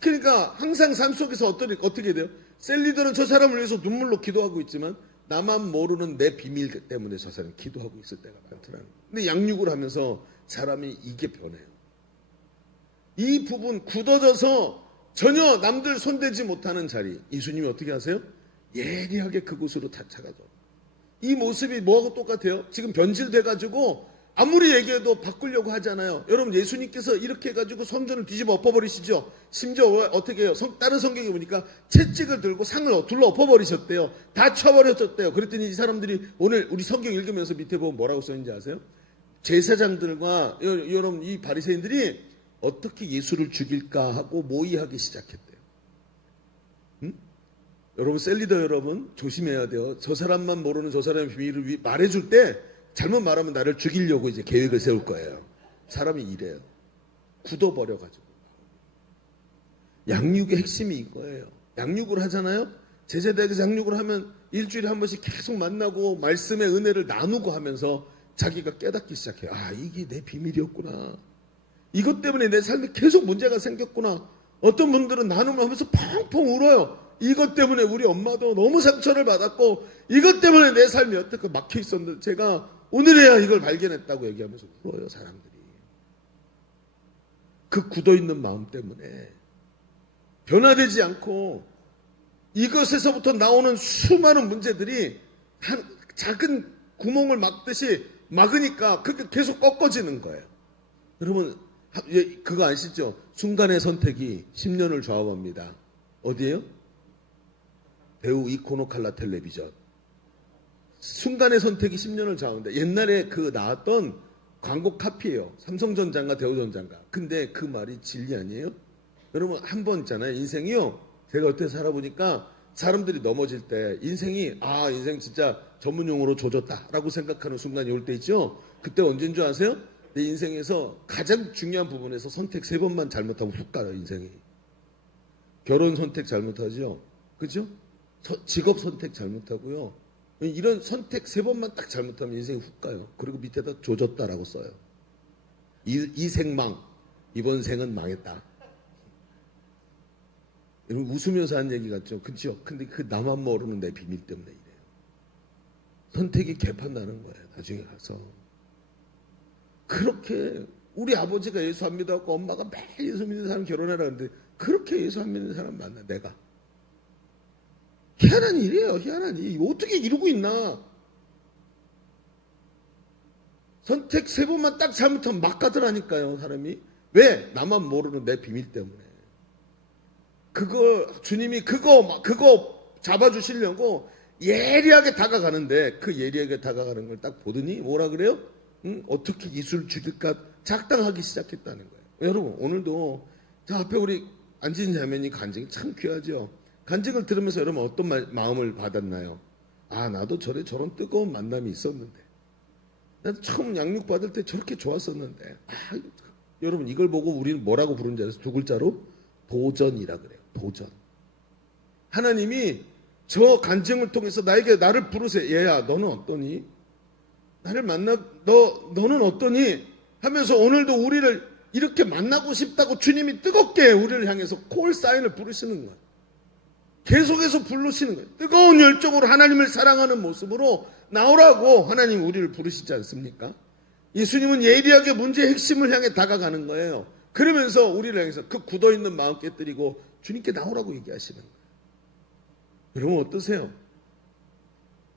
그러니까 항상 삶 속에서 어떻게 돼요? 셀리더는 저 사람을 위해서 눈물로 기도하고 있지만 나만 모르는 내 비밀 때문에 저 사람이 기도하고 있을 때가 많더라는 거예요. 근데 양육을 하면서 사람이 이게 변해요. 이 부분 굳어져서 전혀 남들 손대지 못하는 자리 예수님이 어떻게 하세요? 예리하게 그곳으로 다 찾아줘. 이 모습이 뭐하고 똑같아요? 지금 변질돼가지고 아무리 얘기해도 바꾸려고 하잖아요. 여러분 예수님께서 이렇게 해가지고 성전을 뒤집어 엎어버리시죠. 심지어 어떻게 해요? 다른 성경에 보니까 채찍을 들고 상을 둘러 엎어버리셨대요. 다 쳐버렸었대요. 그랬더니 이 사람들이 오늘 우리 성경 읽으면서 밑에 보면 뭐라고 써있는지 아세요? 제사장들과 여러분 이 바리새인들이 어떻게 예수를 죽일까 하고 모의하기 시작했대요. 여러분 셀리더 여러분 조심해야 돼요. 저 사람만 모르는 저 사람의 비밀을 말해줄 때 잘못 말하면 나를 죽이려고 이제 계획을 세울 거예요. 사람이 이래요. 굳어버려가지고. 양육의 핵심이 이거예요. 양육을 하잖아요. 제자대학에서 양육을 하면 일주일에 한 번씩 계속 만나고 말씀의 은혜를 나누고 하면서 자기가 깨닫기 시작해요. 아 이게 내 비밀이었구나. 이것 때문에 내 삶에 계속 문제가 생겼구나. 어떤 분들은 나눔을 하면서 펑펑 울어요. 이것 때문에 우리 엄마도 너무 상처를 받았고 이것 때문에 내 삶이 어떻게 막혀 있었는데 제가 오늘에야 이걸 발견했다고 얘기하면서 울어요. 사람들이. 그 굳어있는 마음 때문에 변화되지 않고 이것에서부터 나오는 수많은 문제들이 한 작은 구멍을 막듯이 막으니까 그게 계속 꺾어지는 거예요. 여러분 그거 아시죠? 순간의 선택이 10년을 좌우합니다. 어디에요? 배우 이코노 칼라 텔레비전. 순간의 선택이 10년을 좌우한다. 옛날에 그 나왔던 광고 카피예요. 삼성전자인가 대우전자인가. 근데 그 말이 진리 아니에요? 여러분 한 번 있잖아요. 인생이요. 제가 어떻게 살아보니까 사람들이 넘어질 때 인생이 인생 진짜 전문용어로 조졌다라고 생각하는 순간이 올 때 있죠. 그때 언제인 줄 아세요? 내 인생에서 가장 중요한 부분에서 선택 3번만 잘못하면 훅 가요. 인생이. 결혼 선택 잘못하죠. 그죠? 직업 선택 잘못하고요. 이런 선택 3번만 딱 잘못하면 인생이 훅 가요. 그리고 밑에다 조졌다라고 써요. 이 생망, 이번 생은 망했다. 여러분 웃으면서 하는 얘기 같죠? 그렇죠? 근데 그 나만 모르는 내 비밀 때문에 이래요. 선택이 개판 나는 거예요. 나중에 가서. 그렇게 우리 아버지가 예수 안 믿어갖고 엄마가 매일 예수 믿는 사람 결혼해라 하는데 그렇게 예수 안 믿는 사람 만나 내가. 희한한 일이에요. 희한한 일. 어떻게 이러고 있나. 선택 3번만 딱 잘못하면 막 가더라니까요. 사람이. 왜? 나만 모르는 내 비밀 때문에. 주님이 그거 잡아주시려고 예리하게 다가가는데 그 예리하게 다가가는 걸 딱 보더니 뭐라 그래요? 어떻게 예수를 죽일까 작당하기 시작했다는 거예요. 여러분 오늘도 저 앞에 우리 앉은 자매니 간증이 참 귀하죠. 간증을 들으면서 여러분 어떤 마음을 받았나요? 나도 저런 뜨거운 만남이 있었는데 난 처음 양육받을 때 저렇게 좋았었는데 여러분 이걸 보고 우리는 뭐라고 부르는지 아세요? 2글자로 도전이라 그래요. 도전. 하나님이 저 간증을 통해서 나를 부르세요. 얘야 너는 어떠니? 나를 너는 어떠니? 하면서 오늘도 우리를 이렇게 만나고 싶다고 주님이 뜨겁게 우리를 향해서 콜 사인을 부르시는 거예요. 계속해서 부르시는 거예요. 뜨거운 열정으로 하나님을 사랑하는 모습으로 나오라고 하나님 우리를 부르시지 않습니까? 예수님은 예리하게 문제의 핵심을 향해 다가가는 거예요. 그러면서 우리를 향해서 그 굳어있는 마음 깨뜨리고 주님께 나오라고 얘기하시는 거예요. 여러분 어떠세요?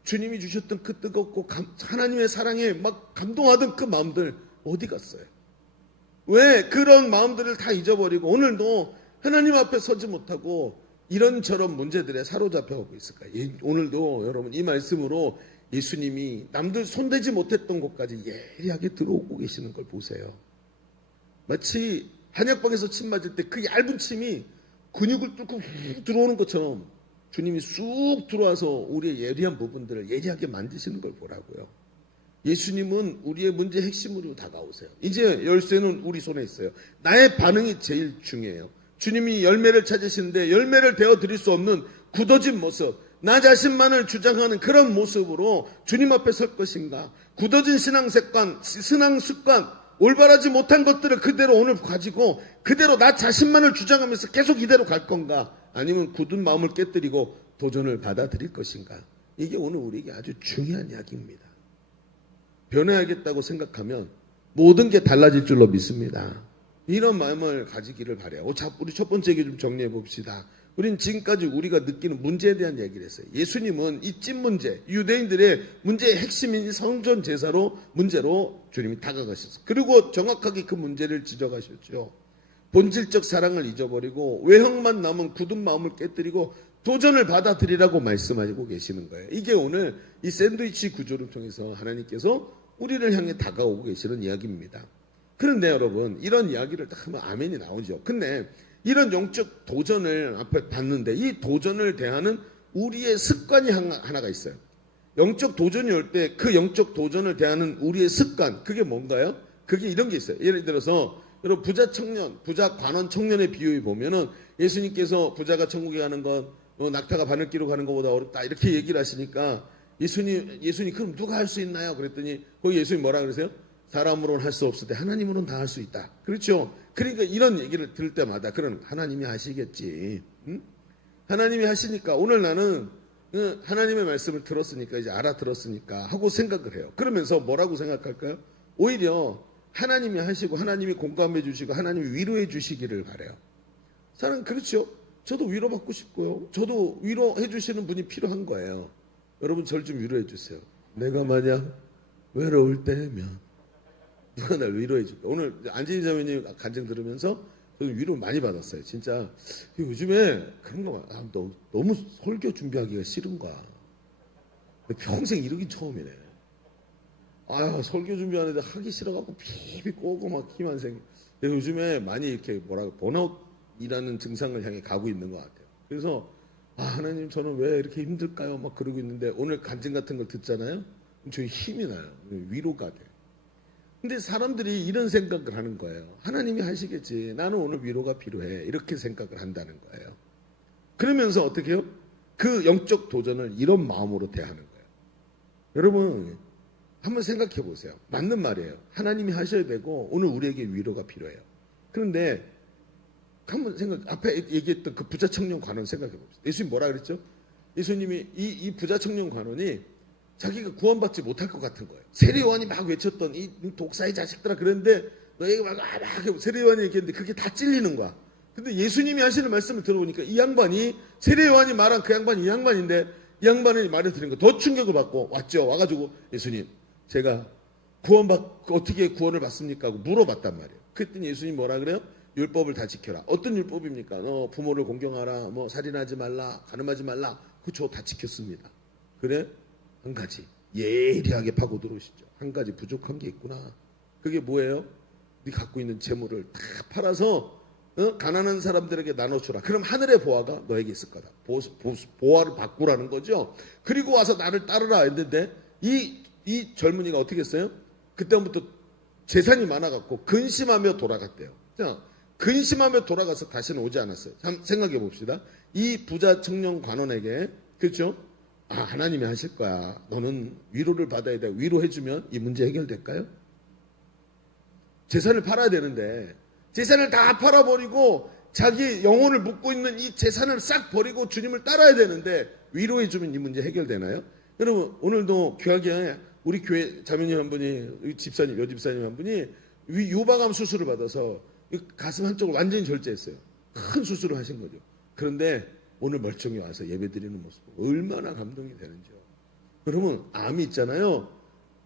주님이 주셨던 그 뜨겁고 하나님의 사랑에 막 감동하던 그 마음들 어디 갔어요? 왜 그런 마음들을 다 잊어버리고 오늘도 하나님 앞에 서지 못하고 이런저런 문제들에 사로잡혀가고 있을까요? 오늘도 여러분 이 말씀으로 예수님이 남들 손대지 못했던 곳까지 예리하게 들어오고 계시는 걸 보세요. 마치 한약방에서 침 맞을 때 그 얇은 침이 근육을 뚫고 훅 들어오는 것처럼 주님이 쑥 들어와서 우리의 예리한 부분들을 예리하게 만드시는 걸 보라고요. 예수님은 우리의 문제 핵심으로 다가오세요. 이제 열쇠는 우리 손에 있어요. 나의 반응이 제일 중요해요. 주님이 열매를 찾으시는데 열매를 대어 드릴 수 없는 굳어진 모습, 나 자신만을 주장하는 그런 모습으로 주님 앞에 설 것인가? 굳어진 신앙 습관, 올바르지 못한 것들을 그대로 오늘 가지고 그대로 나 자신만을 주장하면서 계속 이대로 갈 건가? 아니면 굳은 마음을 깨뜨리고 도전을 받아들일 것인가? 이게 오늘 우리에게 아주 중요한 이야기입니다. 변해야겠다고 생각하면 모든 게 달라질 줄로 믿습니다. 이런 마음을 가지기를 바라요. 자, 우리 첫 번째 얘기 좀 정리해 봅시다. 우린 지금까지 우리가 느끼는 문제에 대한 얘기를 했어요. 예수님은 이 찐 문제, 유대인들의 문제의 핵심인 성전 제사로 문제로 주님이 다가가셨어요. 그리고 정확하게 그 문제를 지적하셨죠. 본질적 사랑을 잊어버리고 외형만 남은 굳은 마음을 깨뜨리고 도전을 받아들이라고 말씀하고 계시는 거예요. 이게 오늘 이 샌드위치 구조를 통해서 하나님께서 우리를 향해 다가오고 계시는 이야기입니다. 그런데 여러분 이런 이야기를 딱 하면 아멘이 나오죠. 근데 이런 영적 도전을 앞에 봤는데 이 도전을 대하는 우리의 습관이 하나가 있어요. 영적 도전이 올 때 그 영적 도전을 대하는 우리의 습관, 그게 뭔가요? 그게 이런 게 있어요. 예를 들어서 여러분 부자 청년, 부자 관원 청년의 비유에 보면은 예수님께서 부자가 천국에 가는 건 낙타가 바늘기로 가는 것보다 어렵다 이렇게 얘기를 하시니까 예수님 그럼 누가 할 수 있나요? 그랬더니 거기 예수님 뭐라 그러세요? 사람으로는 할 수 없을 때 하나님으로는 다 할 수 있다. 그렇죠? 그러니까 이런 얘기를 들을 때마다 그런 하나님이 하시겠지. 응? 하나님이 하시니까 오늘 나는 하나님의 말씀을 들었으니까 이제 알아들었으니까 하고 생각을 해요. 그러면서 뭐라고 생각할까요? 오히려 하나님이 하시고 하나님이 공감해 주시고 하나님이 위로해 주시기를 바라요. 사람 그렇죠? 저도 위로받고 싶고요. 저도 위로해 주시는 분이 필요한 거예요. 여러분 절 좀 위로해 주세요. 내가 만약 외로울 때면 누가 날 위로해 줄까? 오늘 안진희 자매님 간증 들으면서 저는 위로 많이 받았어요. 진짜 요즘에 그런 거 너무 설교 준비하기가 싫은 거야. 평생 이러긴 처음이네. 아 설교 준비하는데 하기 싫어갖고 피비 꼬고 막 힘 생. 그래서 요즘에 많이 이렇게 번아웃이라는 증상을 향해 가고 있는 것 같아요. 그래서 하나님 저는 왜 이렇게 힘들까요? 막 그러고 있는데 오늘 간증 같은 걸 듣잖아요. 저희 힘이 나요. 위로가 돼요. 근데 사람들이 이런 생각을 하는 거예요. 하나님이 하시겠지. 나는 오늘 위로가 필요해. 이렇게 생각을 한다는 거예요. 그러면서 어떻게 해요? 그 영적 도전을 이런 마음으로 대하는 거예요. 여러분 한번 생각해 보세요. 맞는 말이에요. 하나님이 하셔야 되고 오늘 우리에게 위로가 필요해요. 그런데 한번 앞에 얘기했던 그 부자 청년 관원 생각해 봅시다. 예수님 뭐라 그랬죠? 예수님이 이 부자 청년 관원이 자기가 구원받지 못할 것 같은 거예요. 세례요한이 막 외쳤던 이 독사의 자식들아 그랬는데 너희가 막 세례요한이 얘기했는데 그게 다 찔리는 거야. 근데 예수님이 하시는 말씀을 들어보니까 이 양반이 세례요한이 말한 그 양반이 이 양반인데 이 양반이 말을 들은 거 더 충격을 받고 왔죠. 와가지고 예수님 제가 어떻게 구원을 받습니까? 하고 물어봤단 말이에요. 그랬더니 예수님 뭐라 그래요? 율법을 다 지켜라. 어떤 율법입니까? 너 부모를 공경하라. 뭐 살인하지 말라. 간음하지 말라. 그쵸 다 지켰습니다. 그래? 한 가지 예리하게 파고 들어오시죠. 한 가지 부족한 게 있구나. 그게 뭐예요? 네 갖고 있는 재물을 다 팔아서 가난한 사람들에게 나눠주라. 그럼 하늘의 보화가 너에게 있을 거다. 보화를 바꾸라는 거죠. 그리고 와서 나를 따르라 했는데 이 젊은이가 어떻게 했어요? 그때부터 재산이 많아갖고 근심하며 돌아갔대요. 자, 근심하며 돌아가서 다시는 오지 않았어요. 생각해 봅시다. 이 부자 청년 관원에게 그렇죠? 하나님이 하실 거야. 너는 위로를 받아야 돼. 위로해주면 이 문제 해결될까요? 재산을 팔아야 되는데 재산을 다 팔아버리고 자기 영혼을 묻고 있는 이 재산을 싹 버리고 주님을 따라야 되는데 위로해주면 이 문제 해결되나요? 여러분 오늘도 귀하게 우리 교회 자매님 한 분이, 집사님, 여집사님 한 분이 유방암 수술을 받아서 가슴 한쪽을 완전히 절제했어요. 큰 수술을 하신 거죠. 그런데 오늘 멀쩡히 와서 예배 드리는 모습 얼마나 감동이 되는지요. 그러면 암이 있잖아요.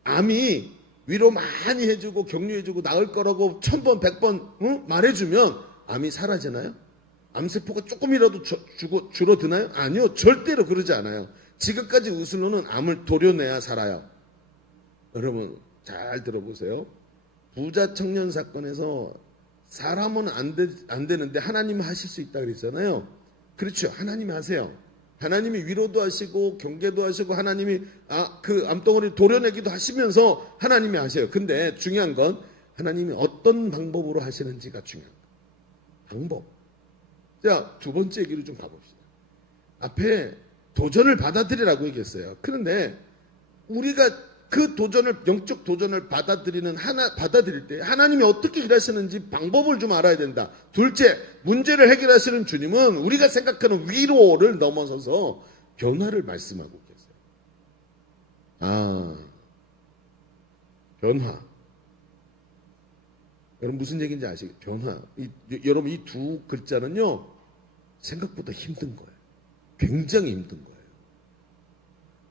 암이 위로 많이 해주고 격려해주고 나을 거라고 1000번 100번 말해주면 암이 사라지나요? 암세포가 조금이라도 줄어드나요? 아니요. 절대로 그러지 않아요. 지금까지 의술로는 암을 도려내야 살아요. 여러분 잘 들어보세요. 부자 청년 사건에서 사람은 안 되는데 하나님은 하실 수 있다 그랬잖아요. 그렇죠. 하나님이 하세요. 하나님이 위로도 하시고 경계도 하시고 하나님이 그 암덩어리를 도려내기도 하시면서 하나님이 하세요. 근데 중요한 건 하나님이 어떤 방법으로 하시는지가 중요한 거예요. 방법. 자, 두 번째 얘기로 좀 가봅시다. 앞에 도전을 받아들이라고 얘기했어요. 그런데 우리가 그 도전을, 영적 도전을 받아들일 때 하나님이 어떻게 일하시는지 방법을 좀 알아야 된다. 둘째, 문제를 해결하시는 주님은 우리가 생각하는 위로를 넘어서서 변화를 말씀하고 계세요. 변화. 여러분 무슨 얘기인지 아시겠죠? 변화. 여러분 이 두 글자는요, 생각보다 힘든 거예요. 굉장히 힘든 거예요.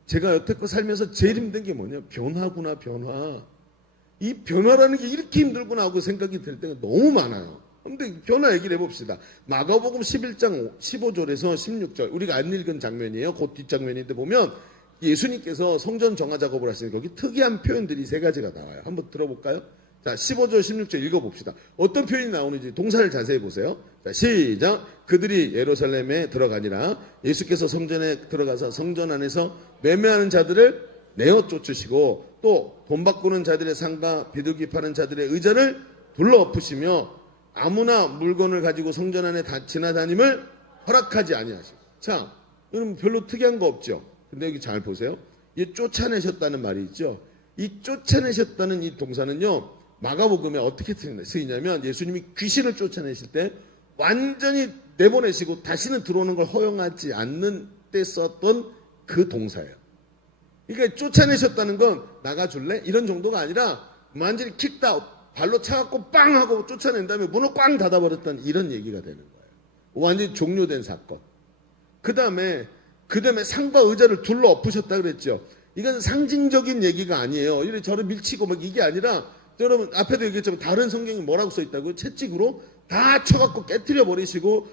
제가 여태껏 살면서 제일 힘든 게 뭐냐? 변화구나, 변화. 이 변화라는 게 이렇게 힘들구나 하고 생각이 들 때가 너무 많아요. 근데 변화 얘기를 해봅시다. 마가복음 11장 15절에서 16절. 우리가 안 읽은 장면이에요. 곧 뒷장면인데 보면 예수님께서 성전 정화 작업을 하시는 여기 특이한 표현들이 세 가지가 나와요. 한번 들어볼까요? 자, 15절, 16절 읽어봅시다. 어떤 표현이 나오는지 동사를 자세히 보세요. 자, 시작. 그들이 예루살렘에 들어가니라. 예수께서 성전에 들어가서 성전 안에서 매매하는 자들을 내어 쫓으시고 또 돈 바꾸는 자들의 상가, 비둘기 파는 자들의 의자를 둘러 엎으시며 아무나 물건을 가지고 성전 안에 지나다님을 허락하지 아니하시고. 자, 여러분 별로 특이한 거 없죠? 근데 여기 잘 보세요. 이 쫓아내셨다는 말이 있죠? 이 쫓아내셨다는 이 동사는요, 마가복음에 어떻게 쓰이냐면 예수님이 귀신을 쫓아내실 때 완전히 내보내시고 다시는 들어오는 걸 허용하지 않는 때 썼던 그 동사예요. 그러니까 쫓아내셨다는 건 나가줄래? 이런 정도가 아니라 완전히 킥다운, 발로 차갖고 빵 하고 쫓아낸 다음에 문을 꽝 닫아버렸다는 이런 얘기가 되는 거예요. 완전히 종료된 사건. 그 다음에 상과 의자를 둘러 엎으셨다 그랬죠. 이건 상징적인 얘기가 아니에요. 이래 저를 밀치고 막 이게 아니라, 여러분 앞에도 얘기했지만 다른 성경이 뭐라고 써있다고요? 채찍으로 다 쳐갖고 깨트려 버리시고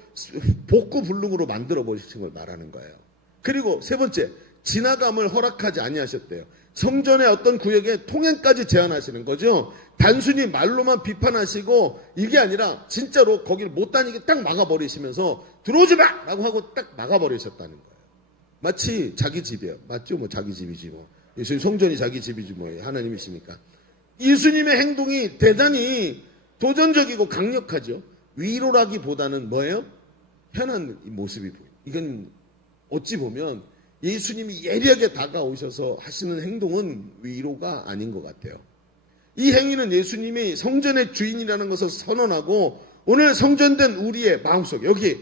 복구 불능으로 만들어 버리신 걸 말하는 거예요. 그리고 세 번째, 지나감을 허락하지 아니하셨대요. 성전의 어떤 구역에 통행까지 제한하시는 거죠. 단순히 말로만 비판하시고 이게 아니라 진짜로 거기를 못 다니게 딱 막아버리시면서 들어오지 마! 라고 하고 딱 막아버리셨다는 거예요. 마치 자기 집이에요. 맞죠? 뭐 자기 집이지 뭐. 예수님 성전이 자기 집이지 뭐예요. 하나님이시니까. 예수님의 행동이 대단히 도전적이고 강력하죠. 위로라기보다는 뭐예요? 편한 모습이 보여요. 이건 어찌 보면 예수님이 예리하게 다가오셔서 하시는 행동은 위로가 아닌 것 같아요. 이 행위는 예수님이 성전의 주인이라는 것을 선언하고 오늘 성전된 우리의 마음속, 여기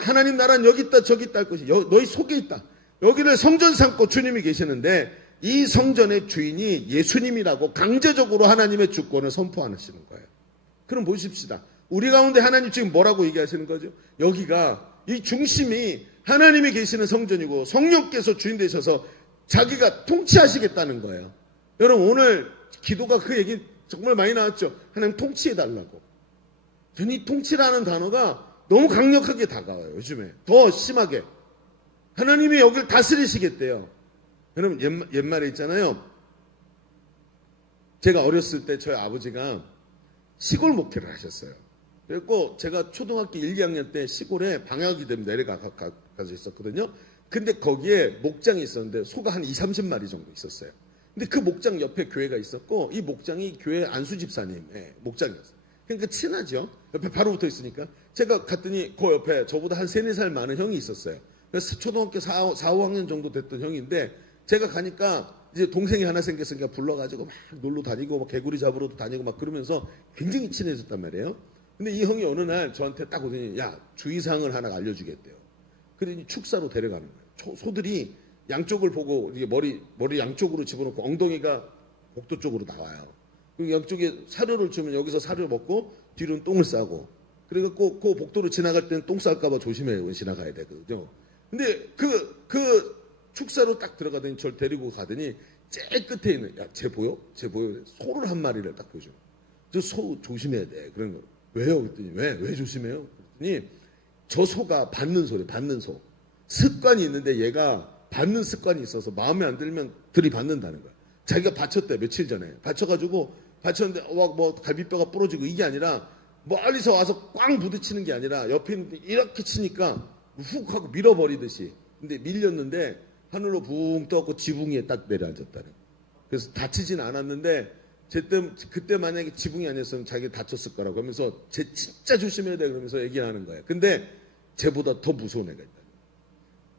하나님 나라는 여기 있다 저기 있다 할 것이 너희 속에 있다. 여기를 성전 삼고 주님이 계시는데 이 성전의 주인이 예수님이라고 강제적으로 하나님의 주권을 선포하시는 거예요. 그럼 보십시다. 우리 가운데 하나님 지금 뭐라고 얘기하시는 거죠? 여기가 이 중심이 하나님이 계시는 성전이고 성령께서 주인 되셔서 자기가 통치하시겠다는 거예요. 여러분 오늘 기도가 그 얘기 정말 많이 나왔죠. 하나님 통치해달라고. 저는 이 통치라는 단어가 너무 강력하게 다가와요. 요즘에 더 심하게. 하나님이 여기를 다스리시겠대요. 여러분 옛말에 있잖아요. 제가 어렸을 때 저희 아버지가 시골 목회를 하셨어요. 그래서 제가 초등학교 1, 2학년 때 시골에 방학이 되면 내려가서 있었거든요. 근데 거기에 목장이 있었는데 소가 한 2, 30마리 정도 있었어요. 근데 그 목장 옆에 교회가 있었고 이 목장이 교회 안수 집사님의 목장이었어요. 그러니까 친하죠. 옆에 바로 붙어 있으니까. 제가 갔더니 그 옆에 저보다 한 3, 4살 많은 형이 있었어요. 그래서 초등학교 4, 5학년 정도 됐던 형인데 제가 가니까 이제 동생이 하나 생겼으니까 불러가지고 막 놀러 다니고 막 개구리 잡으러도 다니고 막 그러면서 굉장히 친해졌단 말이에요. 근데 이 형이 어느 날 저한테 딱 오더니 야 주의사항을 하나 알려주겠대요. 그러더니 축사로 데려가는 거예요. 소들이 양쪽을 보고 이게 머리 양쪽으로 집어넣고 엉덩이가 복도 쪽으로 나와요. 그리고 양쪽에 사료를 주면 여기서 사료 먹고 뒤로는 똥을 싸고 그래갖고 그 복도로 지나갈 때는 똥 쌀까봐 조심해 지나가야 되거든요. 근데 그 축사로 딱 들어가더니 저를 데리고 가더니 제일 끝에 있는 야 쟤 보여? 소를 한 마리를 딱 보여줘. 저 소 조심해야 돼. 그런 거 왜요? 그랬더니 왜 조심해요? 그랬더니 저 소가 받는 소 습관이 있는데 얘가 받는 습관이 있어서 마음에 안 들면 들이받는다는 거야. 자기가 받쳤대 며칠 전에 받쳤는데 뭐 갈비뼈가 부러지고 이게 아니라 멀리서 와서 꽝 부딪히는 게 아니라 옆에 있는데 이렇게 치니까 훅 하고 밀어버리듯이 근데 밀렸는데 하늘로 붕 떠갖고 지붕 위에 딱 내려앉았다는 거야. 그래서 다치진 않았는데 그때 만약에 지붕이 아니었으면 자기가 다쳤을 거라고 하면서 쟤 진짜 조심해야 돼 그러면서 얘기하는 거야. 근데 쟤보다 더 무서운 애가 있다.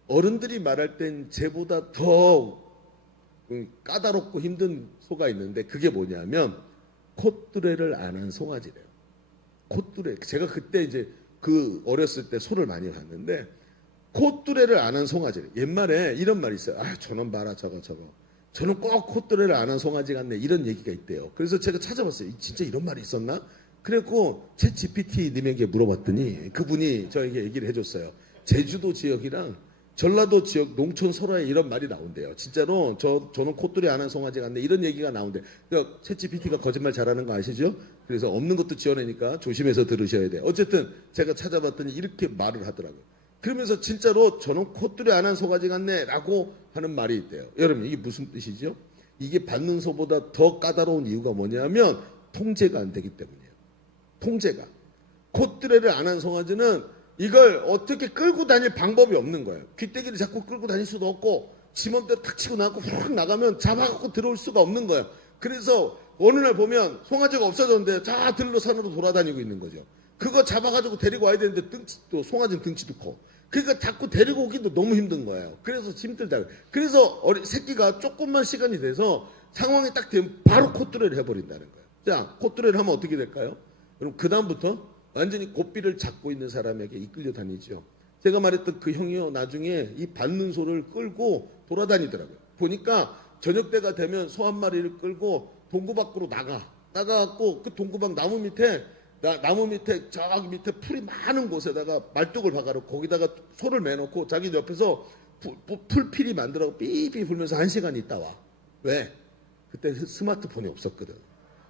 어른들이 말할 땐 쟤보다 더 까다롭고 힘든 소가 있는데 그게 뭐냐면 콧뚜레를 안 한 송아지래요. 콧뚜레. 제가 그때 이제 그 어렸을 때 소를 많이 봤는데 콧뚜레를 안 한 송아지래. 옛말에 이런 말이 있어요. 아 저놈 봐라 저거. 저는 꼭 콧뚜레를 안 한 송아지 같네. 이런 얘기가 있대요. 그래서 제가 찾아봤어요. 진짜 이런 말이 있었나? 그래갖고 챗 GPT님에게 물어봤더니 그분이 저에게 얘기를 해줬어요. 제주도 지역이랑 전라도 지역 농촌 설화에 이런 말이 나온대요. 진짜로 저는 콧뚜레 안 한 송아지 같네. 이런 얘기가 나온대. 그러니까 챗 GPT가 거짓말 잘하는 거 아시죠? 그래서 없는 것도 지어내니까 조심해서 들으셔야 돼요. 어쨌든 제가 찾아봤더니 이렇게 말을 하더라고요. 그러면서 진짜로 저는 콧뚜레 안 한 송아지 같네 라고 하는 말이 있대요. 여러분 이게 무슨 뜻이죠? 이게 받는 소보다 더 까다로운 이유가 뭐냐면 통제가 안 되기 때문이에요. 통제가. 콧뚜레를 안 한 송아지는 이걸 어떻게 끌고 다닐 방법이 없는 거예요. 귀때기를 자꾸 끌고 다닐 수도 없고 지맘대로 탁 치고 나가고 훅 나가면 잡아갖고 들어올 수가 없는 거예요. 그래서 어느 날 보면 송아지가 없어졌는데 자 들로 산으로 돌아다니고 있는 거죠. 그거 잡아가지고 데리고 와야 되는데 또 송아지는 등치도 커. 그러니까 자꾸 데리고 오기도 너무 힘든 거예요. 그래서 힘들다. 그래서 새끼가 조금만 시간이 돼서 상황이 딱 되면 바로 콧뚜레를 해버린다는 거예요. 자, 콧뚜레를 하면 어떻게 될까요? 그럼 그 다음부터 완전히 고삐를 잡고 있는 사람에게 이끌려 다니죠. 제가 말했던 그 형이요. 나중에 이 받는 소를 끌고 돌아다니더라고요. 보니까 저녁 때가 되면 소 한 마리를 끌고 동구 밖으로 나가갖고 그 동구 밖 나무 밑에 저기 밑에 풀이 많은 곳에다가 말뚝을 박아놓고 거기다가 소를 매놓고 자기 옆에서 풀피리 만들어서 삐삐 불면서 1시간 있다 와. 왜? 그때 스마트폰이 없었거든.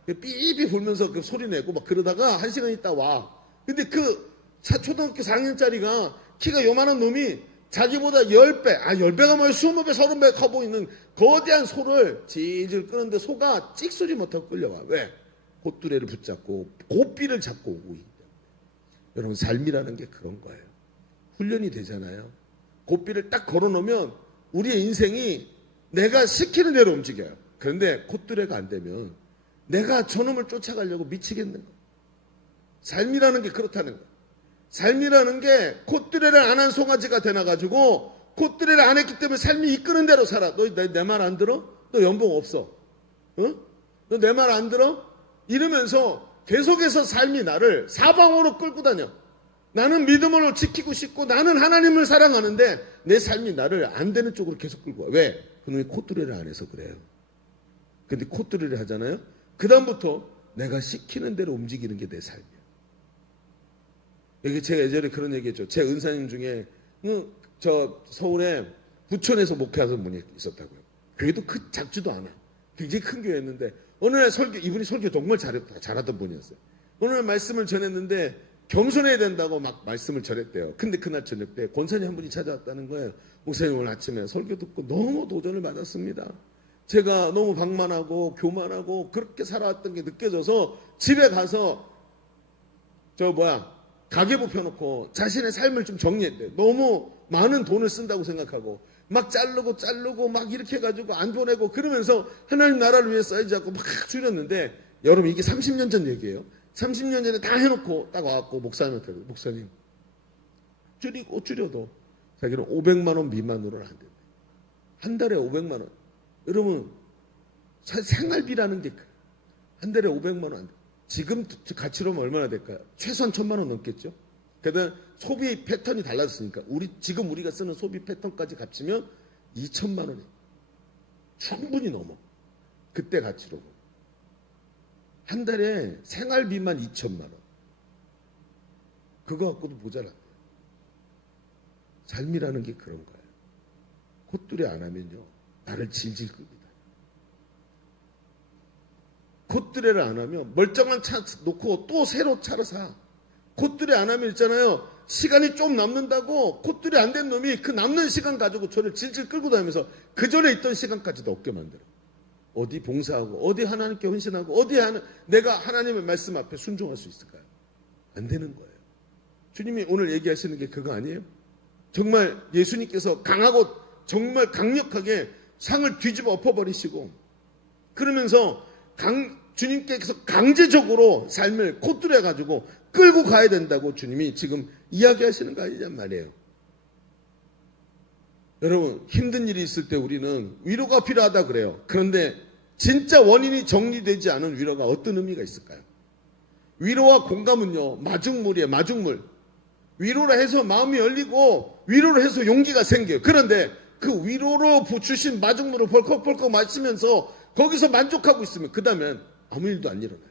삐삐 불면서 그 소리 내고 막 그러다가 1시간 있다 와. 근데 그 초등학교 4학년짜리가 키가 요만한 놈이 자기보다 10배, 10배가 뭐야 20배, 30배 커 보이는 거대한 소를 질질 끄는데 소가 찍소리 못하고 끌려와. 왜? 콧뚜레를 붙잡고 고삐를 잡고 오고 있다. 여러분 삶이라는 게 그런 거예요. 훈련이 되잖아요. 고삐를 딱 걸어놓으면 우리의 인생이 내가 시키는 대로 움직여요. 그런데 콧뚜레가 안 되면 내가 저놈을 쫓아가려고 미치겠는 거예요. 삶이라는 게 그렇다는 거예요. 삶이라는 게 콧뚜레를 안 한 송아지가 되나가지고 콧뚜레를 안 했기 때문에 삶이 이끄는 대로 살아. 너 내 말 안 들어? 너 연봉 없어. 너 내 말 안 들어? 이러면서 계속해서 삶이 나를 사방으로 끌고 다녀. 나는 믿음으로 지키고 싶고 나는 하나님을 사랑하는데 내 삶이 나를 안 되는 쪽으로 계속 끌고 와. 왜? 그놈이 콧뚜레를 안 해서 그래요. 근데 콧뚜레를 하잖아요. 그 다음부터 내가 시키는 대로 움직이는 게 내 삶이야. 여기 제가 예전에 그런 얘기했죠. 제 은사님 중에 저 서울에 부천에서 목회하던 분이 있었다고요. 교회도 작지도 않아. 굉장히 큰 교회였는데 어느 날 이분이 설교 정말 잘하던 분이었어요. 어느 날 말씀을 전했는데 겸손해야 된다고 막 말씀을 전했대요. 근데 그날 저녁 때 권사님 한 분이 찾아왔다는 거예요. 목사님 오늘 아침에 설교 듣고 너무 도전을 받았습니다. 제가 너무 방만하고 교만하고 그렇게 살아왔던 게 느껴져서 집에 가서 가계부 펴놓고 자신의 삶을 좀 정리했대요. 너무 많은 돈을 쓴다고 생각하고 막 자르고 막 이렇게 해가지고 안 보내고 그러면서 하나님 나라를 위해 써야지 하고 막 줄였는데 여러분 이게 30년 전 얘기예요. 30년 전에 다 해놓고 딱 와갖고 목사님한테 목사님 줄여도 자기는 500만 원 미만으로는 안 된다. 한 달에 500만 원. 여러분 생활비라는 게 한 달에 500만 원 안 돼. 지금 가치로 하면 얼마나 될까요? 최소한 1000만 원 넘겠죠. 그러니까 소비 패턴이 달라졌으니까 지금 우리가 쓰는 소비 패턴까지 합치면 2천만 원이 충분히 넘어. 그때 가치로. 한 달에 생활비만 2천만 원. 그거 갖고도 모자란대. 삶이라는 게 그런 거예요. 콧뚜레 안 하면요, 나를 질질 끕니다. 콧뚜레를 안 하면 멀쩡한 차 놓고 또 새로 차를 사. 콧뚜레 안 하면 있잖아요, 시간이 좀 남는다고 콧뚜레 안 된 놈이 그 남는 시간 가지고 저를 질질 끌고 다니면서 그 전에 있던 시간까지도 없게 만들어. 어디 봉사하고 어디 하나님께 헌신하고 어디 내가 하나님의 말씀 앞에 순종할 수 있을까요? 안 되는 거예요. 주님이 오늘 얘기하시는 게 그거 아니에요? 정말 예수님께서 강하고 정말 강력하게 상을 뒤집어 엎어버리시고 그러면서 주님께서 강제적으로 삶을 콧뚜레 가지고 끌고 가야 된다고 주님이 지금 이야기하시는 거 아니냔 말이에요. 여러분, 힘든 일이 있을 때 우리는 위로가 필요하다 그래요. 그런데 진짜 원인이 정리되지 않은 위로가 어떤 의미가 있을까요? 위로와 공감은요, 마중물이에요. 마중물. 위로라 해서 마음이 열리고 위로를 해서 용기가 생겨요. 그런데 그 위로로 주신 마중물을 벌컥벌컥 마시면서 거기서 만족하고 있으면 그 다음엔 아무 일도 안 일어나요.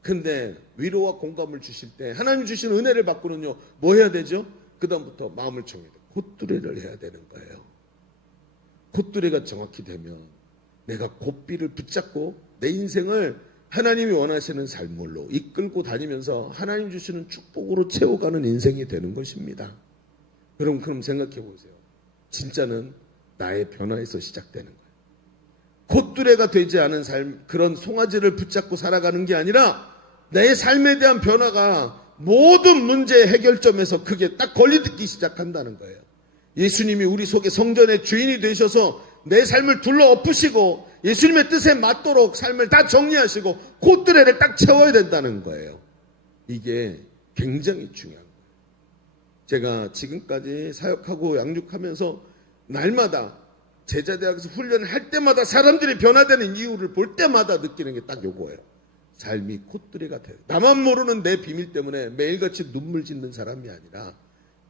근데 위로와 공감을 주실 때 하나님 주신 은혜를 받고는요, 뭐 해야 되죠? 그 다음부터 마음을 정해야 돼요. 콧뚜레를 해야 되는 거예요. 콧뚜레가 정확히 되면 내가 곱비를 붙잡고 내 인생을 하나님이 원하시는 삶으로 이끌고 다니면서 하나님 주시는 축복으로 채워가는 인생이 되는 것입니다. 여러분, 그럼 생각해 보세요. 진짜는 나의 변화에서 시작되는 거예요. 콧뚜레가 되지 않은 삶, 그런 송아지를 붙잡고 살아가는 게 아니라 내 삶에 대한 변화가 모든 문제의 해결점에서 그게 딱 걸리듣기 시작한다는 거예요. 예수님이 우리 속에 성전의 주인이 되셔서 내 삶을 둘러 엎으시고 예수님의 뜻에 맞도록 삶을 다 정리하시고 콧뚜레를 딱 채워야 된다는 거예요. 이게 굉장히 중요한 거예요. 제가 지금까지 사역하고 양육하면서 날마다 제자대학에서 훈련을 할 때마다 사람들이 변화되는 이유를 볼 때마다 느끼는 게 딱 요거예요. 삶이 콧뚜레가 돼요. 나만 모르는 내 비밀 때문에 매일같이 눈물 짓는 사람이 아니라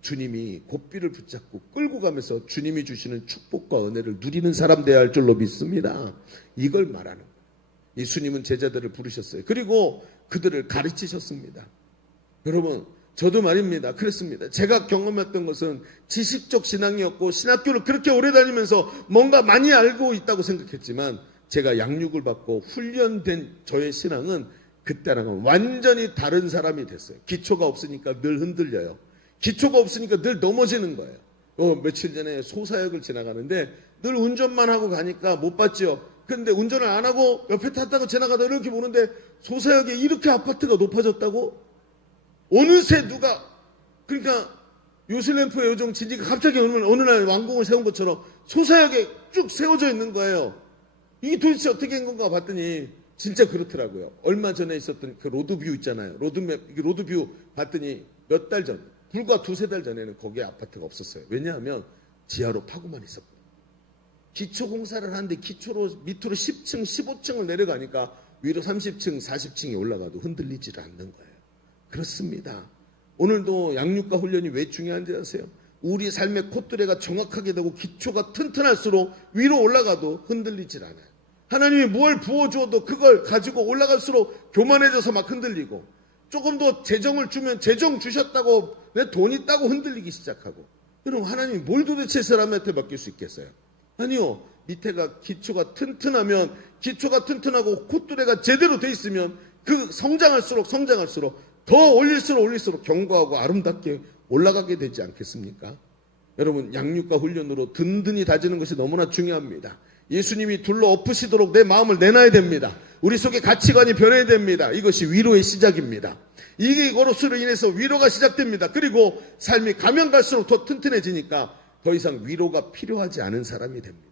주님이 곱비를 붙잡고 끌고 가면서 주님이 주시는 축복과 은혜를 누리는 사람 되어야 할 줄로 믿습니다. 이걸 말하는 거예요. 예수님은 제자들을 부르셨어요. 그리고 그들을 가르치셨습니다. 여러분, 저도 말입니다. 그랬습니다. 제가 경험했던 것은 지식적 신앙이었고 신학교를 그렇게 오래 다니면서 뭔가 많이 알고 있다고 생각했지만 제가 양육을 받고 훈련된 저의 신앙은 그때랑은 완전히 다른 사람이 됐어요. 기초가 없으니까 늘 흔들려요. 기초가 없으니까 늘 넘어지는 거예요. 며칠 전에 소사역을 지나가는데 늘 운전만 하고 가니까 못 봤죠. 근데 운전을 안 하고 옆에 탔다가 지나가다 이렇게 보는데 소사역에 이렇게 아파트가 높아졌다고? 어느새 누가, 그러니까 요슬램프 요정 진지가 갑자기 어느 날 왕궁을 세운 것처럼 소사역에 쭉 세워져 있는 거예요. 이게 도대체 어떻게 한 건가 봤더니 진짜 그렇더라고요. 얼마 전에 있었던 그 로드뷰 있잖아요. 로드뷰 봤더니 몇 달 전, 불과 2-3달 전에는 거기에 아파트가 없었어요. 왜냐하면 지하로 파고만 있었거든요. 기초 공사를 하는데 기초로 밑으로 10층, 15층을 내려가니까 위로 30층, 40층이 올라가도 흔들리질 않는 거예요. 그렇습니다. 오늘도 양육과 훈련이 왜 중요한지 아세요? 우리 삶의 콧뚜레가 정확하게 되고 기초가 튼튼할수록 위로 올라가도 흔들리질 않아요. 하나님이 뭘 부어주어도 그걸 가지고 올라갈수록 교만해져서 막 흔들리고, 조금 더 재정을 주면 재정 주셨다고 내 돈 있다고 흔들리기 시작하고. 여러분, 하나님이 뭘 도대체 사람한테 맡길 수 있겠어요? 아니요. 밑에가 기초가 튼튼하면, 기초가 튼튼하고 콧뚜레가 제대로 돼 있으면 그 성장할수록 더 올릴수록 견고하고 아름답게 올라가게 되지 않겠습니까? 여러분, 양육과 훈련으로 든든히 다지는 것이 너무나 중요합니다. 예수님이 둘러 엎으시도록 내 마음을 내놔야 됩니다. 우리 속에 가치관이 변해야 됩니다. 이것이 위로의 시작입니다. 이것으로 인해서 위로가 시작됩니다. 그리고 삶이 가면 갈수록 더 튼튼해지니까 더 이상 위로가 필요하지 않은 사람이 됩니다.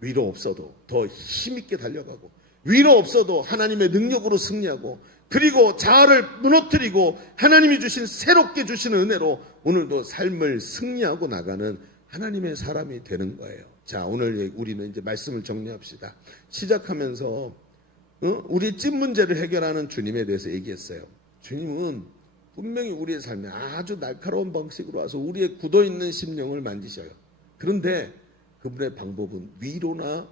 위로 없어도 더 힘있게 달려가고, 위로 없어도 하나님의 능력으로 승리하고, 그리고 자아를 무너뜨리고 하나님이 주신 새롭게 주시는 은혜로 오늘도 삶을 승리하고 나가는 하나님의 사람이 되는 거예요. 자, 오늘 우리는 이제 말씀을 정리합시다. 시작하면서 우리 찐 문제를 해결하는 주님에 대해서 얘기했어요. 주님은 분명히 우리의 삶에 아주 날카로운 방식으로 와서 우리의 굳어있는 심령을 만지셔요. 그런데 그분의 방법은 위로나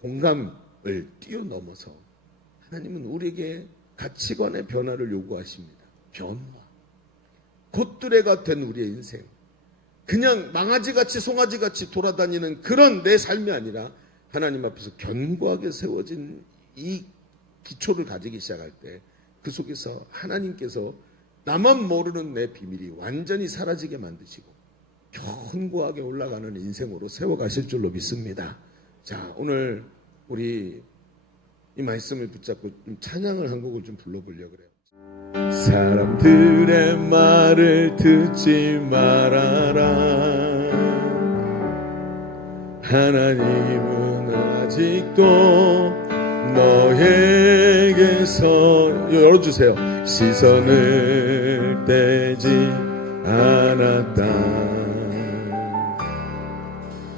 공감을 뛰어넘어서 하나님은 우리에게 가치관의 변화를 요구하십니다. 변화. 겉뚜레가 된 우리의 인생. 그냥 망아지같이 송아지같이 돌아다니는 그런 내 삶이 아니라 하나님 앞에서 견고하게 세워진 이 기초를 가지기 시작할 때 그 속에서 하나님께서 나만 모르는 내 비밀이 완전히 사라지게 만드시고 견고하게 올라가는 인생으로 세워가실 줄로 믿습니다. 자, 오늘 우리 이 말씀을 붙잡고 좀 찬양을 한 곡을 좀 불러보려고 그래요. 사람들의 말을 듣지 말아라. 하나님은 아직도 너에게서 열어주세요. 시선을 떼지 않았다.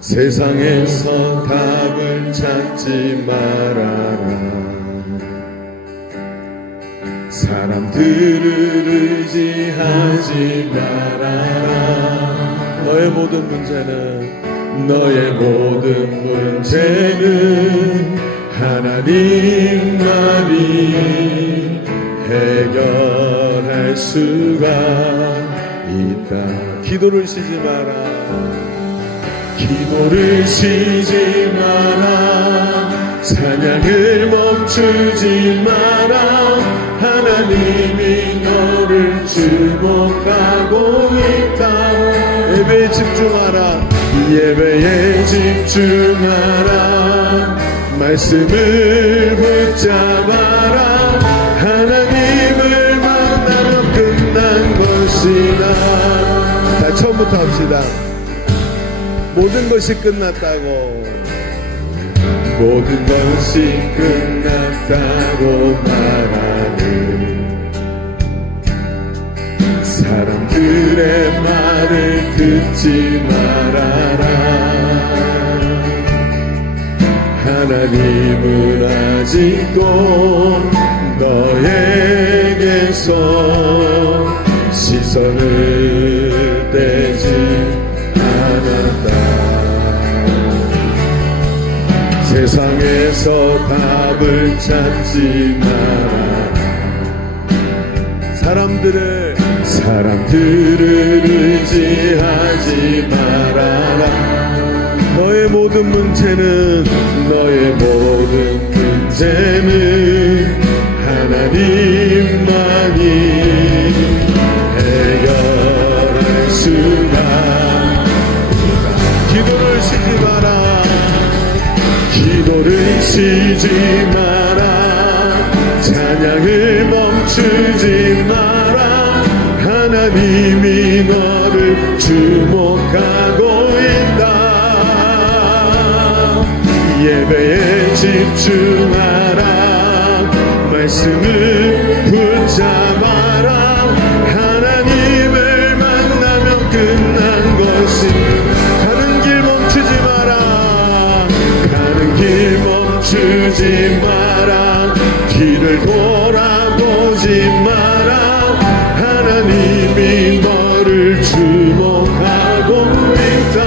세상에서 답을 찾지 말아라. 사람들을 의지하지 말아라. 너의 모든 문제는 하나님만이 해결할 수가 있다. 기도를 쉬지 마라. 기도를 쉬지 마라. 찬양을 멈추지 마라. 하나님이 너를 주목하고 있다. 예배에 집중하라. 예배에 집중하라. 말씀을 붙잡아라. 하나님을 만나면 끝난 것이다. 자, 처음부터 합시다. 모든 것이 끝났다고. 모든 것이 끝났다고 말하는 사람들의 말을 듣지 말아라. 하나님은 아직도 너에게서 시선을 떼지 않았다. 세상에서 답을 찾지 마라. 사람들을 의지하지 말아라. 너의 모든 문제는 하나님만이 해결할 수가 있다. 기도를 쉬지 마라. 기도를 쉬지 마라. 찬양을 멈추지 마라. 하나님이 너를 주목하고 있다. 예배에 집중하라. 말씀을 붙잡아라. 하나님을 만나면 끝난 것이. 가는 길 멈추지 마라. 가는 길 멈추지 마라. 뒤를 돌아보지 마라. 하나님이 너를 주목하고 있다.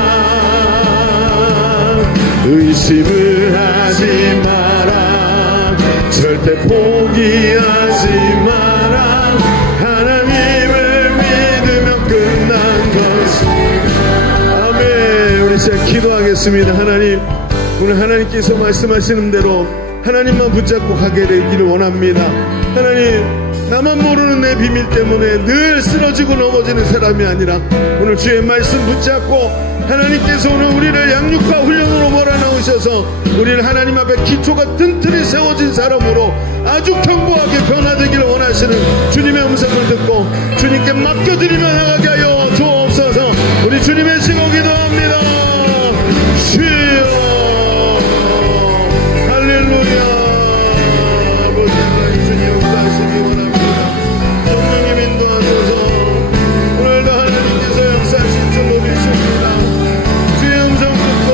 의심을 하지 마라. 절대 포기하지 마라. 하나님을 믿으면 끝난 것이다. 아멘. 우리 시작 기도하겠습니다. 하나님, 오늘 하나님께서 말씀하시는 대로 하나님만 붙잡고 가게 되기를 원합니다. 하나님, 나만 모르는 내 비밀 때문에 늘 쓰러지고 넘어지는 사람이 아니라 오늘 주의 말씀 붙잡고 하나님께서 오늘 우리를 양육과 훈련으로 몰아넣으셔서 우리를 하나님 앞에 기초가 튼튼히 세워진 사람으로 아주 견고하게 변화되기를 원하시는 주님의 음성을 듣고 주님께 맡겨드리며 나가게 하여 주옵소서. 우리 주님의 시고 기도합니다. 주여 할렐루야. 아버지 하나님 주님 역사하시기 원합니다. 성령님 인도하소서. 오늘도 하나님께서 역사하신 줄로 믿습니다. 주의 음성 듣고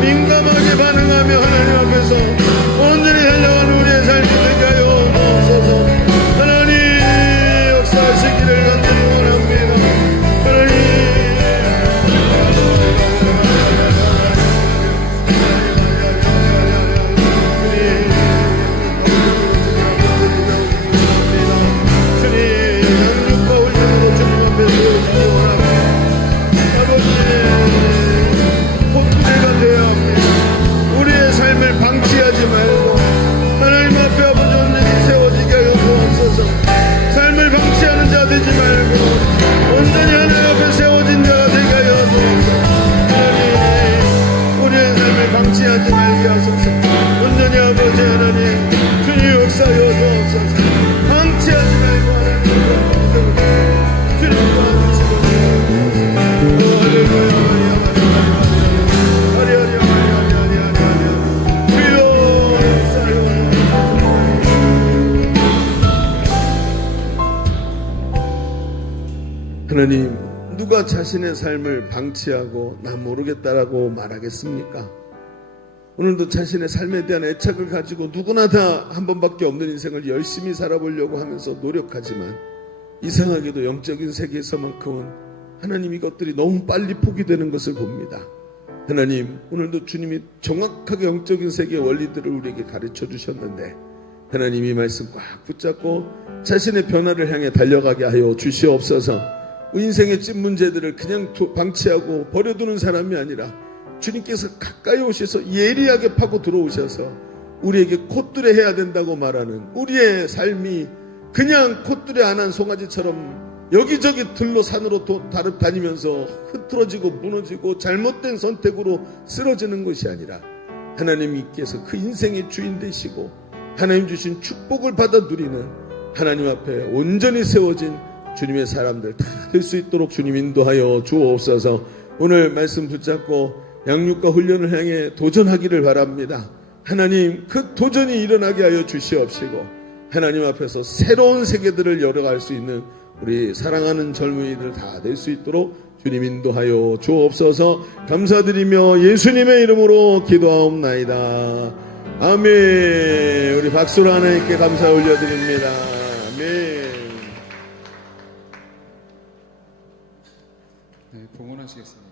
민감하게 반응하며 하나님 앞에서 온전히 달려가는 우리의 삶이 되게 하여 주옵소서. 하나님 역사하시기를 간절히 원합니다. 하나님 방치하지 말게 하소서. 온전히 아버지 하나님 주님 역사여 주옵소서. 방치하지 말고 하나님 주님 도와주시고 할렐루야. 하나님, 누가 자신의 삶을 방치하고 나 모르겠다라고 말하겠습니까? 오늘도 자신의 삶에 대한 애착을 가지고 누구나 다 한 번밖에 없는 인생을 열심히 살아보려고 하면서 노력하지만 이상하게도 영적인 세계에서만큼은 하나님 이것들이 너무 빨리 포기되는 것을 봅니다. 하나님, 오늘도 주님이 정확하게 영적인 세계의 원리들을 우리에게 가르쳐 주셨는데 하나님 이 말씀 꽉 붙잡고 자신의 변화를 향해 달려가게 하여 주시옵소서. 인생의 찐 문제들을 그냥 방치하고 버려두는 사람이 아니라 주님께서 가까이 오셔서 예리하게 파고 들어오셔서 우리에게 콧뚜레 해야 된다고 말하는 우리의 삶이 그냥 콧뚜레 안 한 송아지처럼 여기저기 들로 산으로 다니면서 흐트러지고 무너지고 잘못된 선택으로 쓰러지는 것이 아니라 하나님께서 그 인생의 주인 되시고 하나님 주신 축복을 받아 누리는 하나님 앞에 온전히 세워진 주님의 사람들 다 될 수 있도록 주님 인도하여 주옵소서. 오늘 말씀 붙잡고 양육과 훈련을 향해 도전하기를 바랍니다. 하나님 그 도전이 일어나게 하여 주시옵시고 하나님 앞에서 새로운 세계들을 열어갈 수 있는 우리 사랑하는 젊은이들 다 될 수 있도록 주님 인도하여 주옵소서. 감사드리며 예수님의 이름으로 기도하옵나이다. 아멘. 우리 박수로 하나님께 감사 올려드립니다. 아멘. 네, 봉헌하시겠습니다.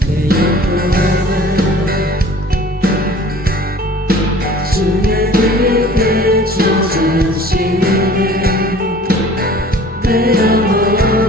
내 영혼은 주의 길에 비춰주시네. 내 영혼은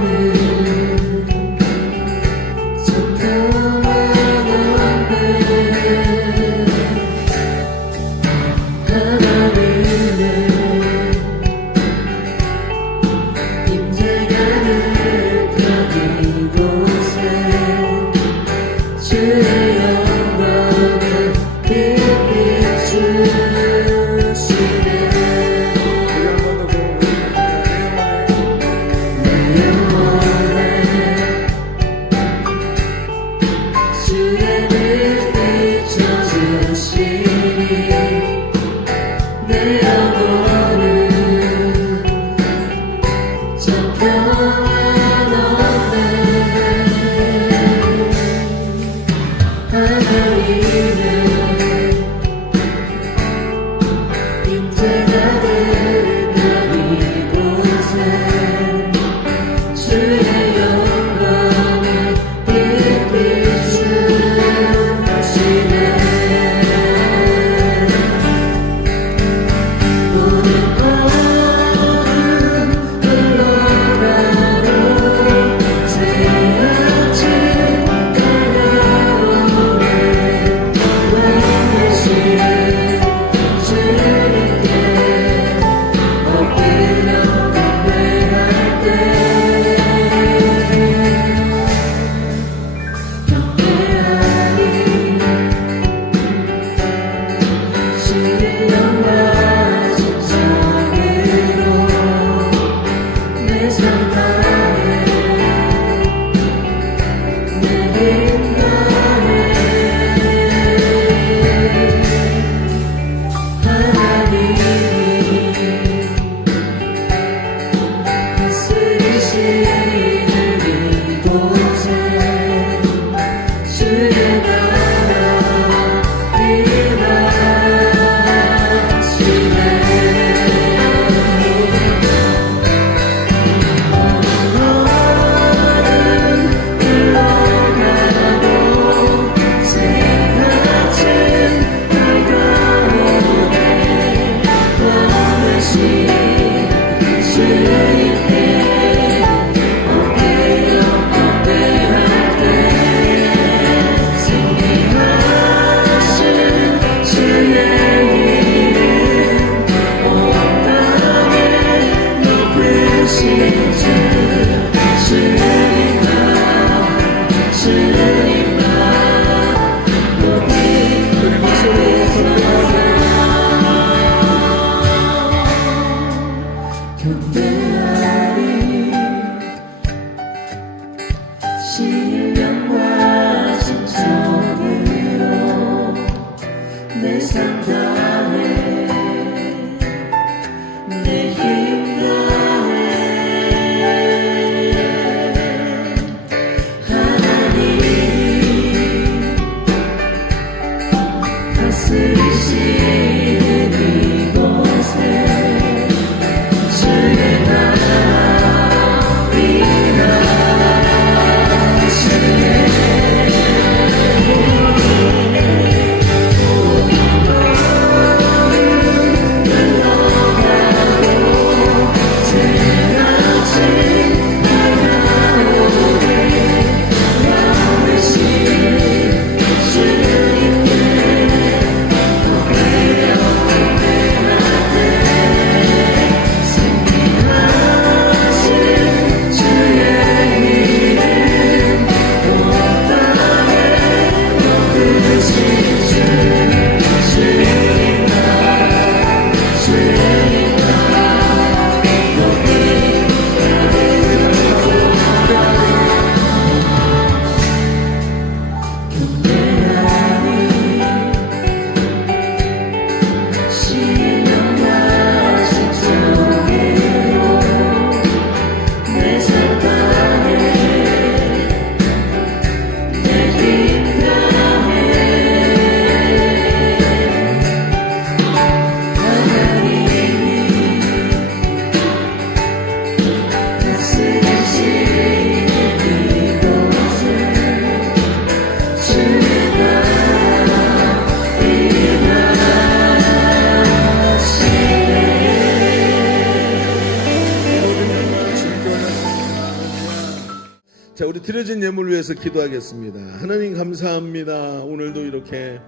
자, 우리 드려진 예물을 위해서 기도하겠습니다. 하나님 감사합니다. 오늘도 이렇게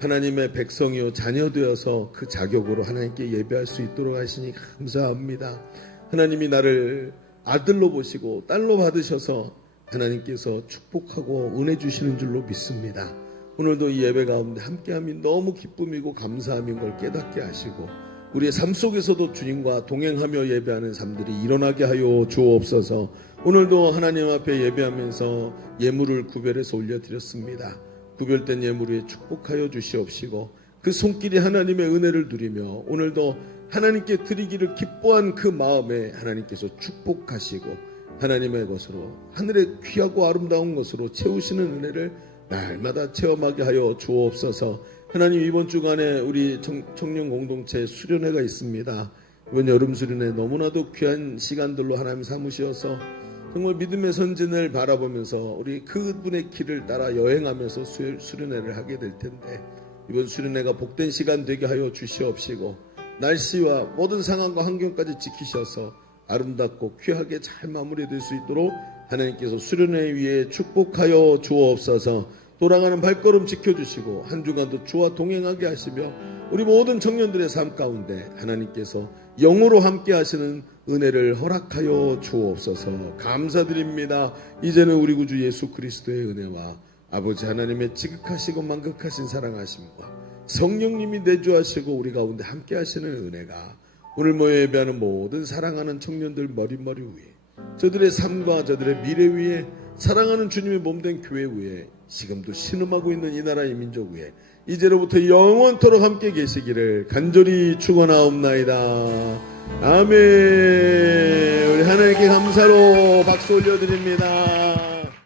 하나님의 백성이요 자녀 되어서 그 자격으로 하나님께 예배할 수 있도록 하시니 감사합니다. 하나님이 나를 아들로 보시고 딸로 받으셔서 하나님께서 축복하고 은혜 주시는 줄로 믿습니다. 오늘도 이 예배 가운데 함께함이 너무 기쁨이고 감사함인 걸 깨닫게 하시고 우리의 삶 속에서도 주님과 동행하며 예배하는 삶들이 일어나게 하여 주옵소서. 오늘도 하나님 앞에 예배하면서 예물을 구별해서 올려드렸습니다. 구별된 예물 위에 축복하여 주시옵시고 그 손길이 하나님의 은혜를 누리며 오늘도 하나님께 드리기를 기뻐한 그 마음에 하나님께서 축복하시고 하나님의 것으로 하늘의 귀하고 아름다운 것으로 채우시는 은혜를 날마다 체험하게 하여 주옵소서. 하나님 이번 주간에 우리 청년 공동체 수련회가 있습니다. 이번 여름 수련회 너무나도 귀한 시간들로 하나님 삼으시어서 정말 믿음의 선진을 바라보면서 우리 그분의 길을 따라 여행하면서 수련회를 하게 될 텐데 이번 수련회가 복된 시간 되게 하여 주시옵시고 날씨와 모든 상황과 환경까지 지키셔서 아름답고 귀하게 잘 마무리될 수 있도록 하나님께서 수련회 위에 축복하여 주옵소서. 돌아가는 발걸음 지켜주시고 한 주간도 주와 동행하게 하시며 우리 모든 청년들의 삶 가운데 하나님께서 영으로 함께 하시는 은혜를 허락하여 주옵소서. 감사드립니다. 이제는 우리 구주 예수 그리스도의 은혜와 아버지 하나님의 지극하시고 만극하신 사랑하심과 성령님이 내주하시고 우리 가운데 함께 하시는 은혜가 오늘 모여 예배하는 모든 사랑하는 청년들 머릿머리 위에 저들의 삶과 저들의 미래 위에 사랑하는 주님의 몸된 교회 위에 지금도 신음하고 있는 이 나라 이 민족 위에 이제로부터 영원토록 함께 계시기를 간절히 축원하옵나이다. 아멘. 우리 하나님께 감사로 박수 올려드립니다.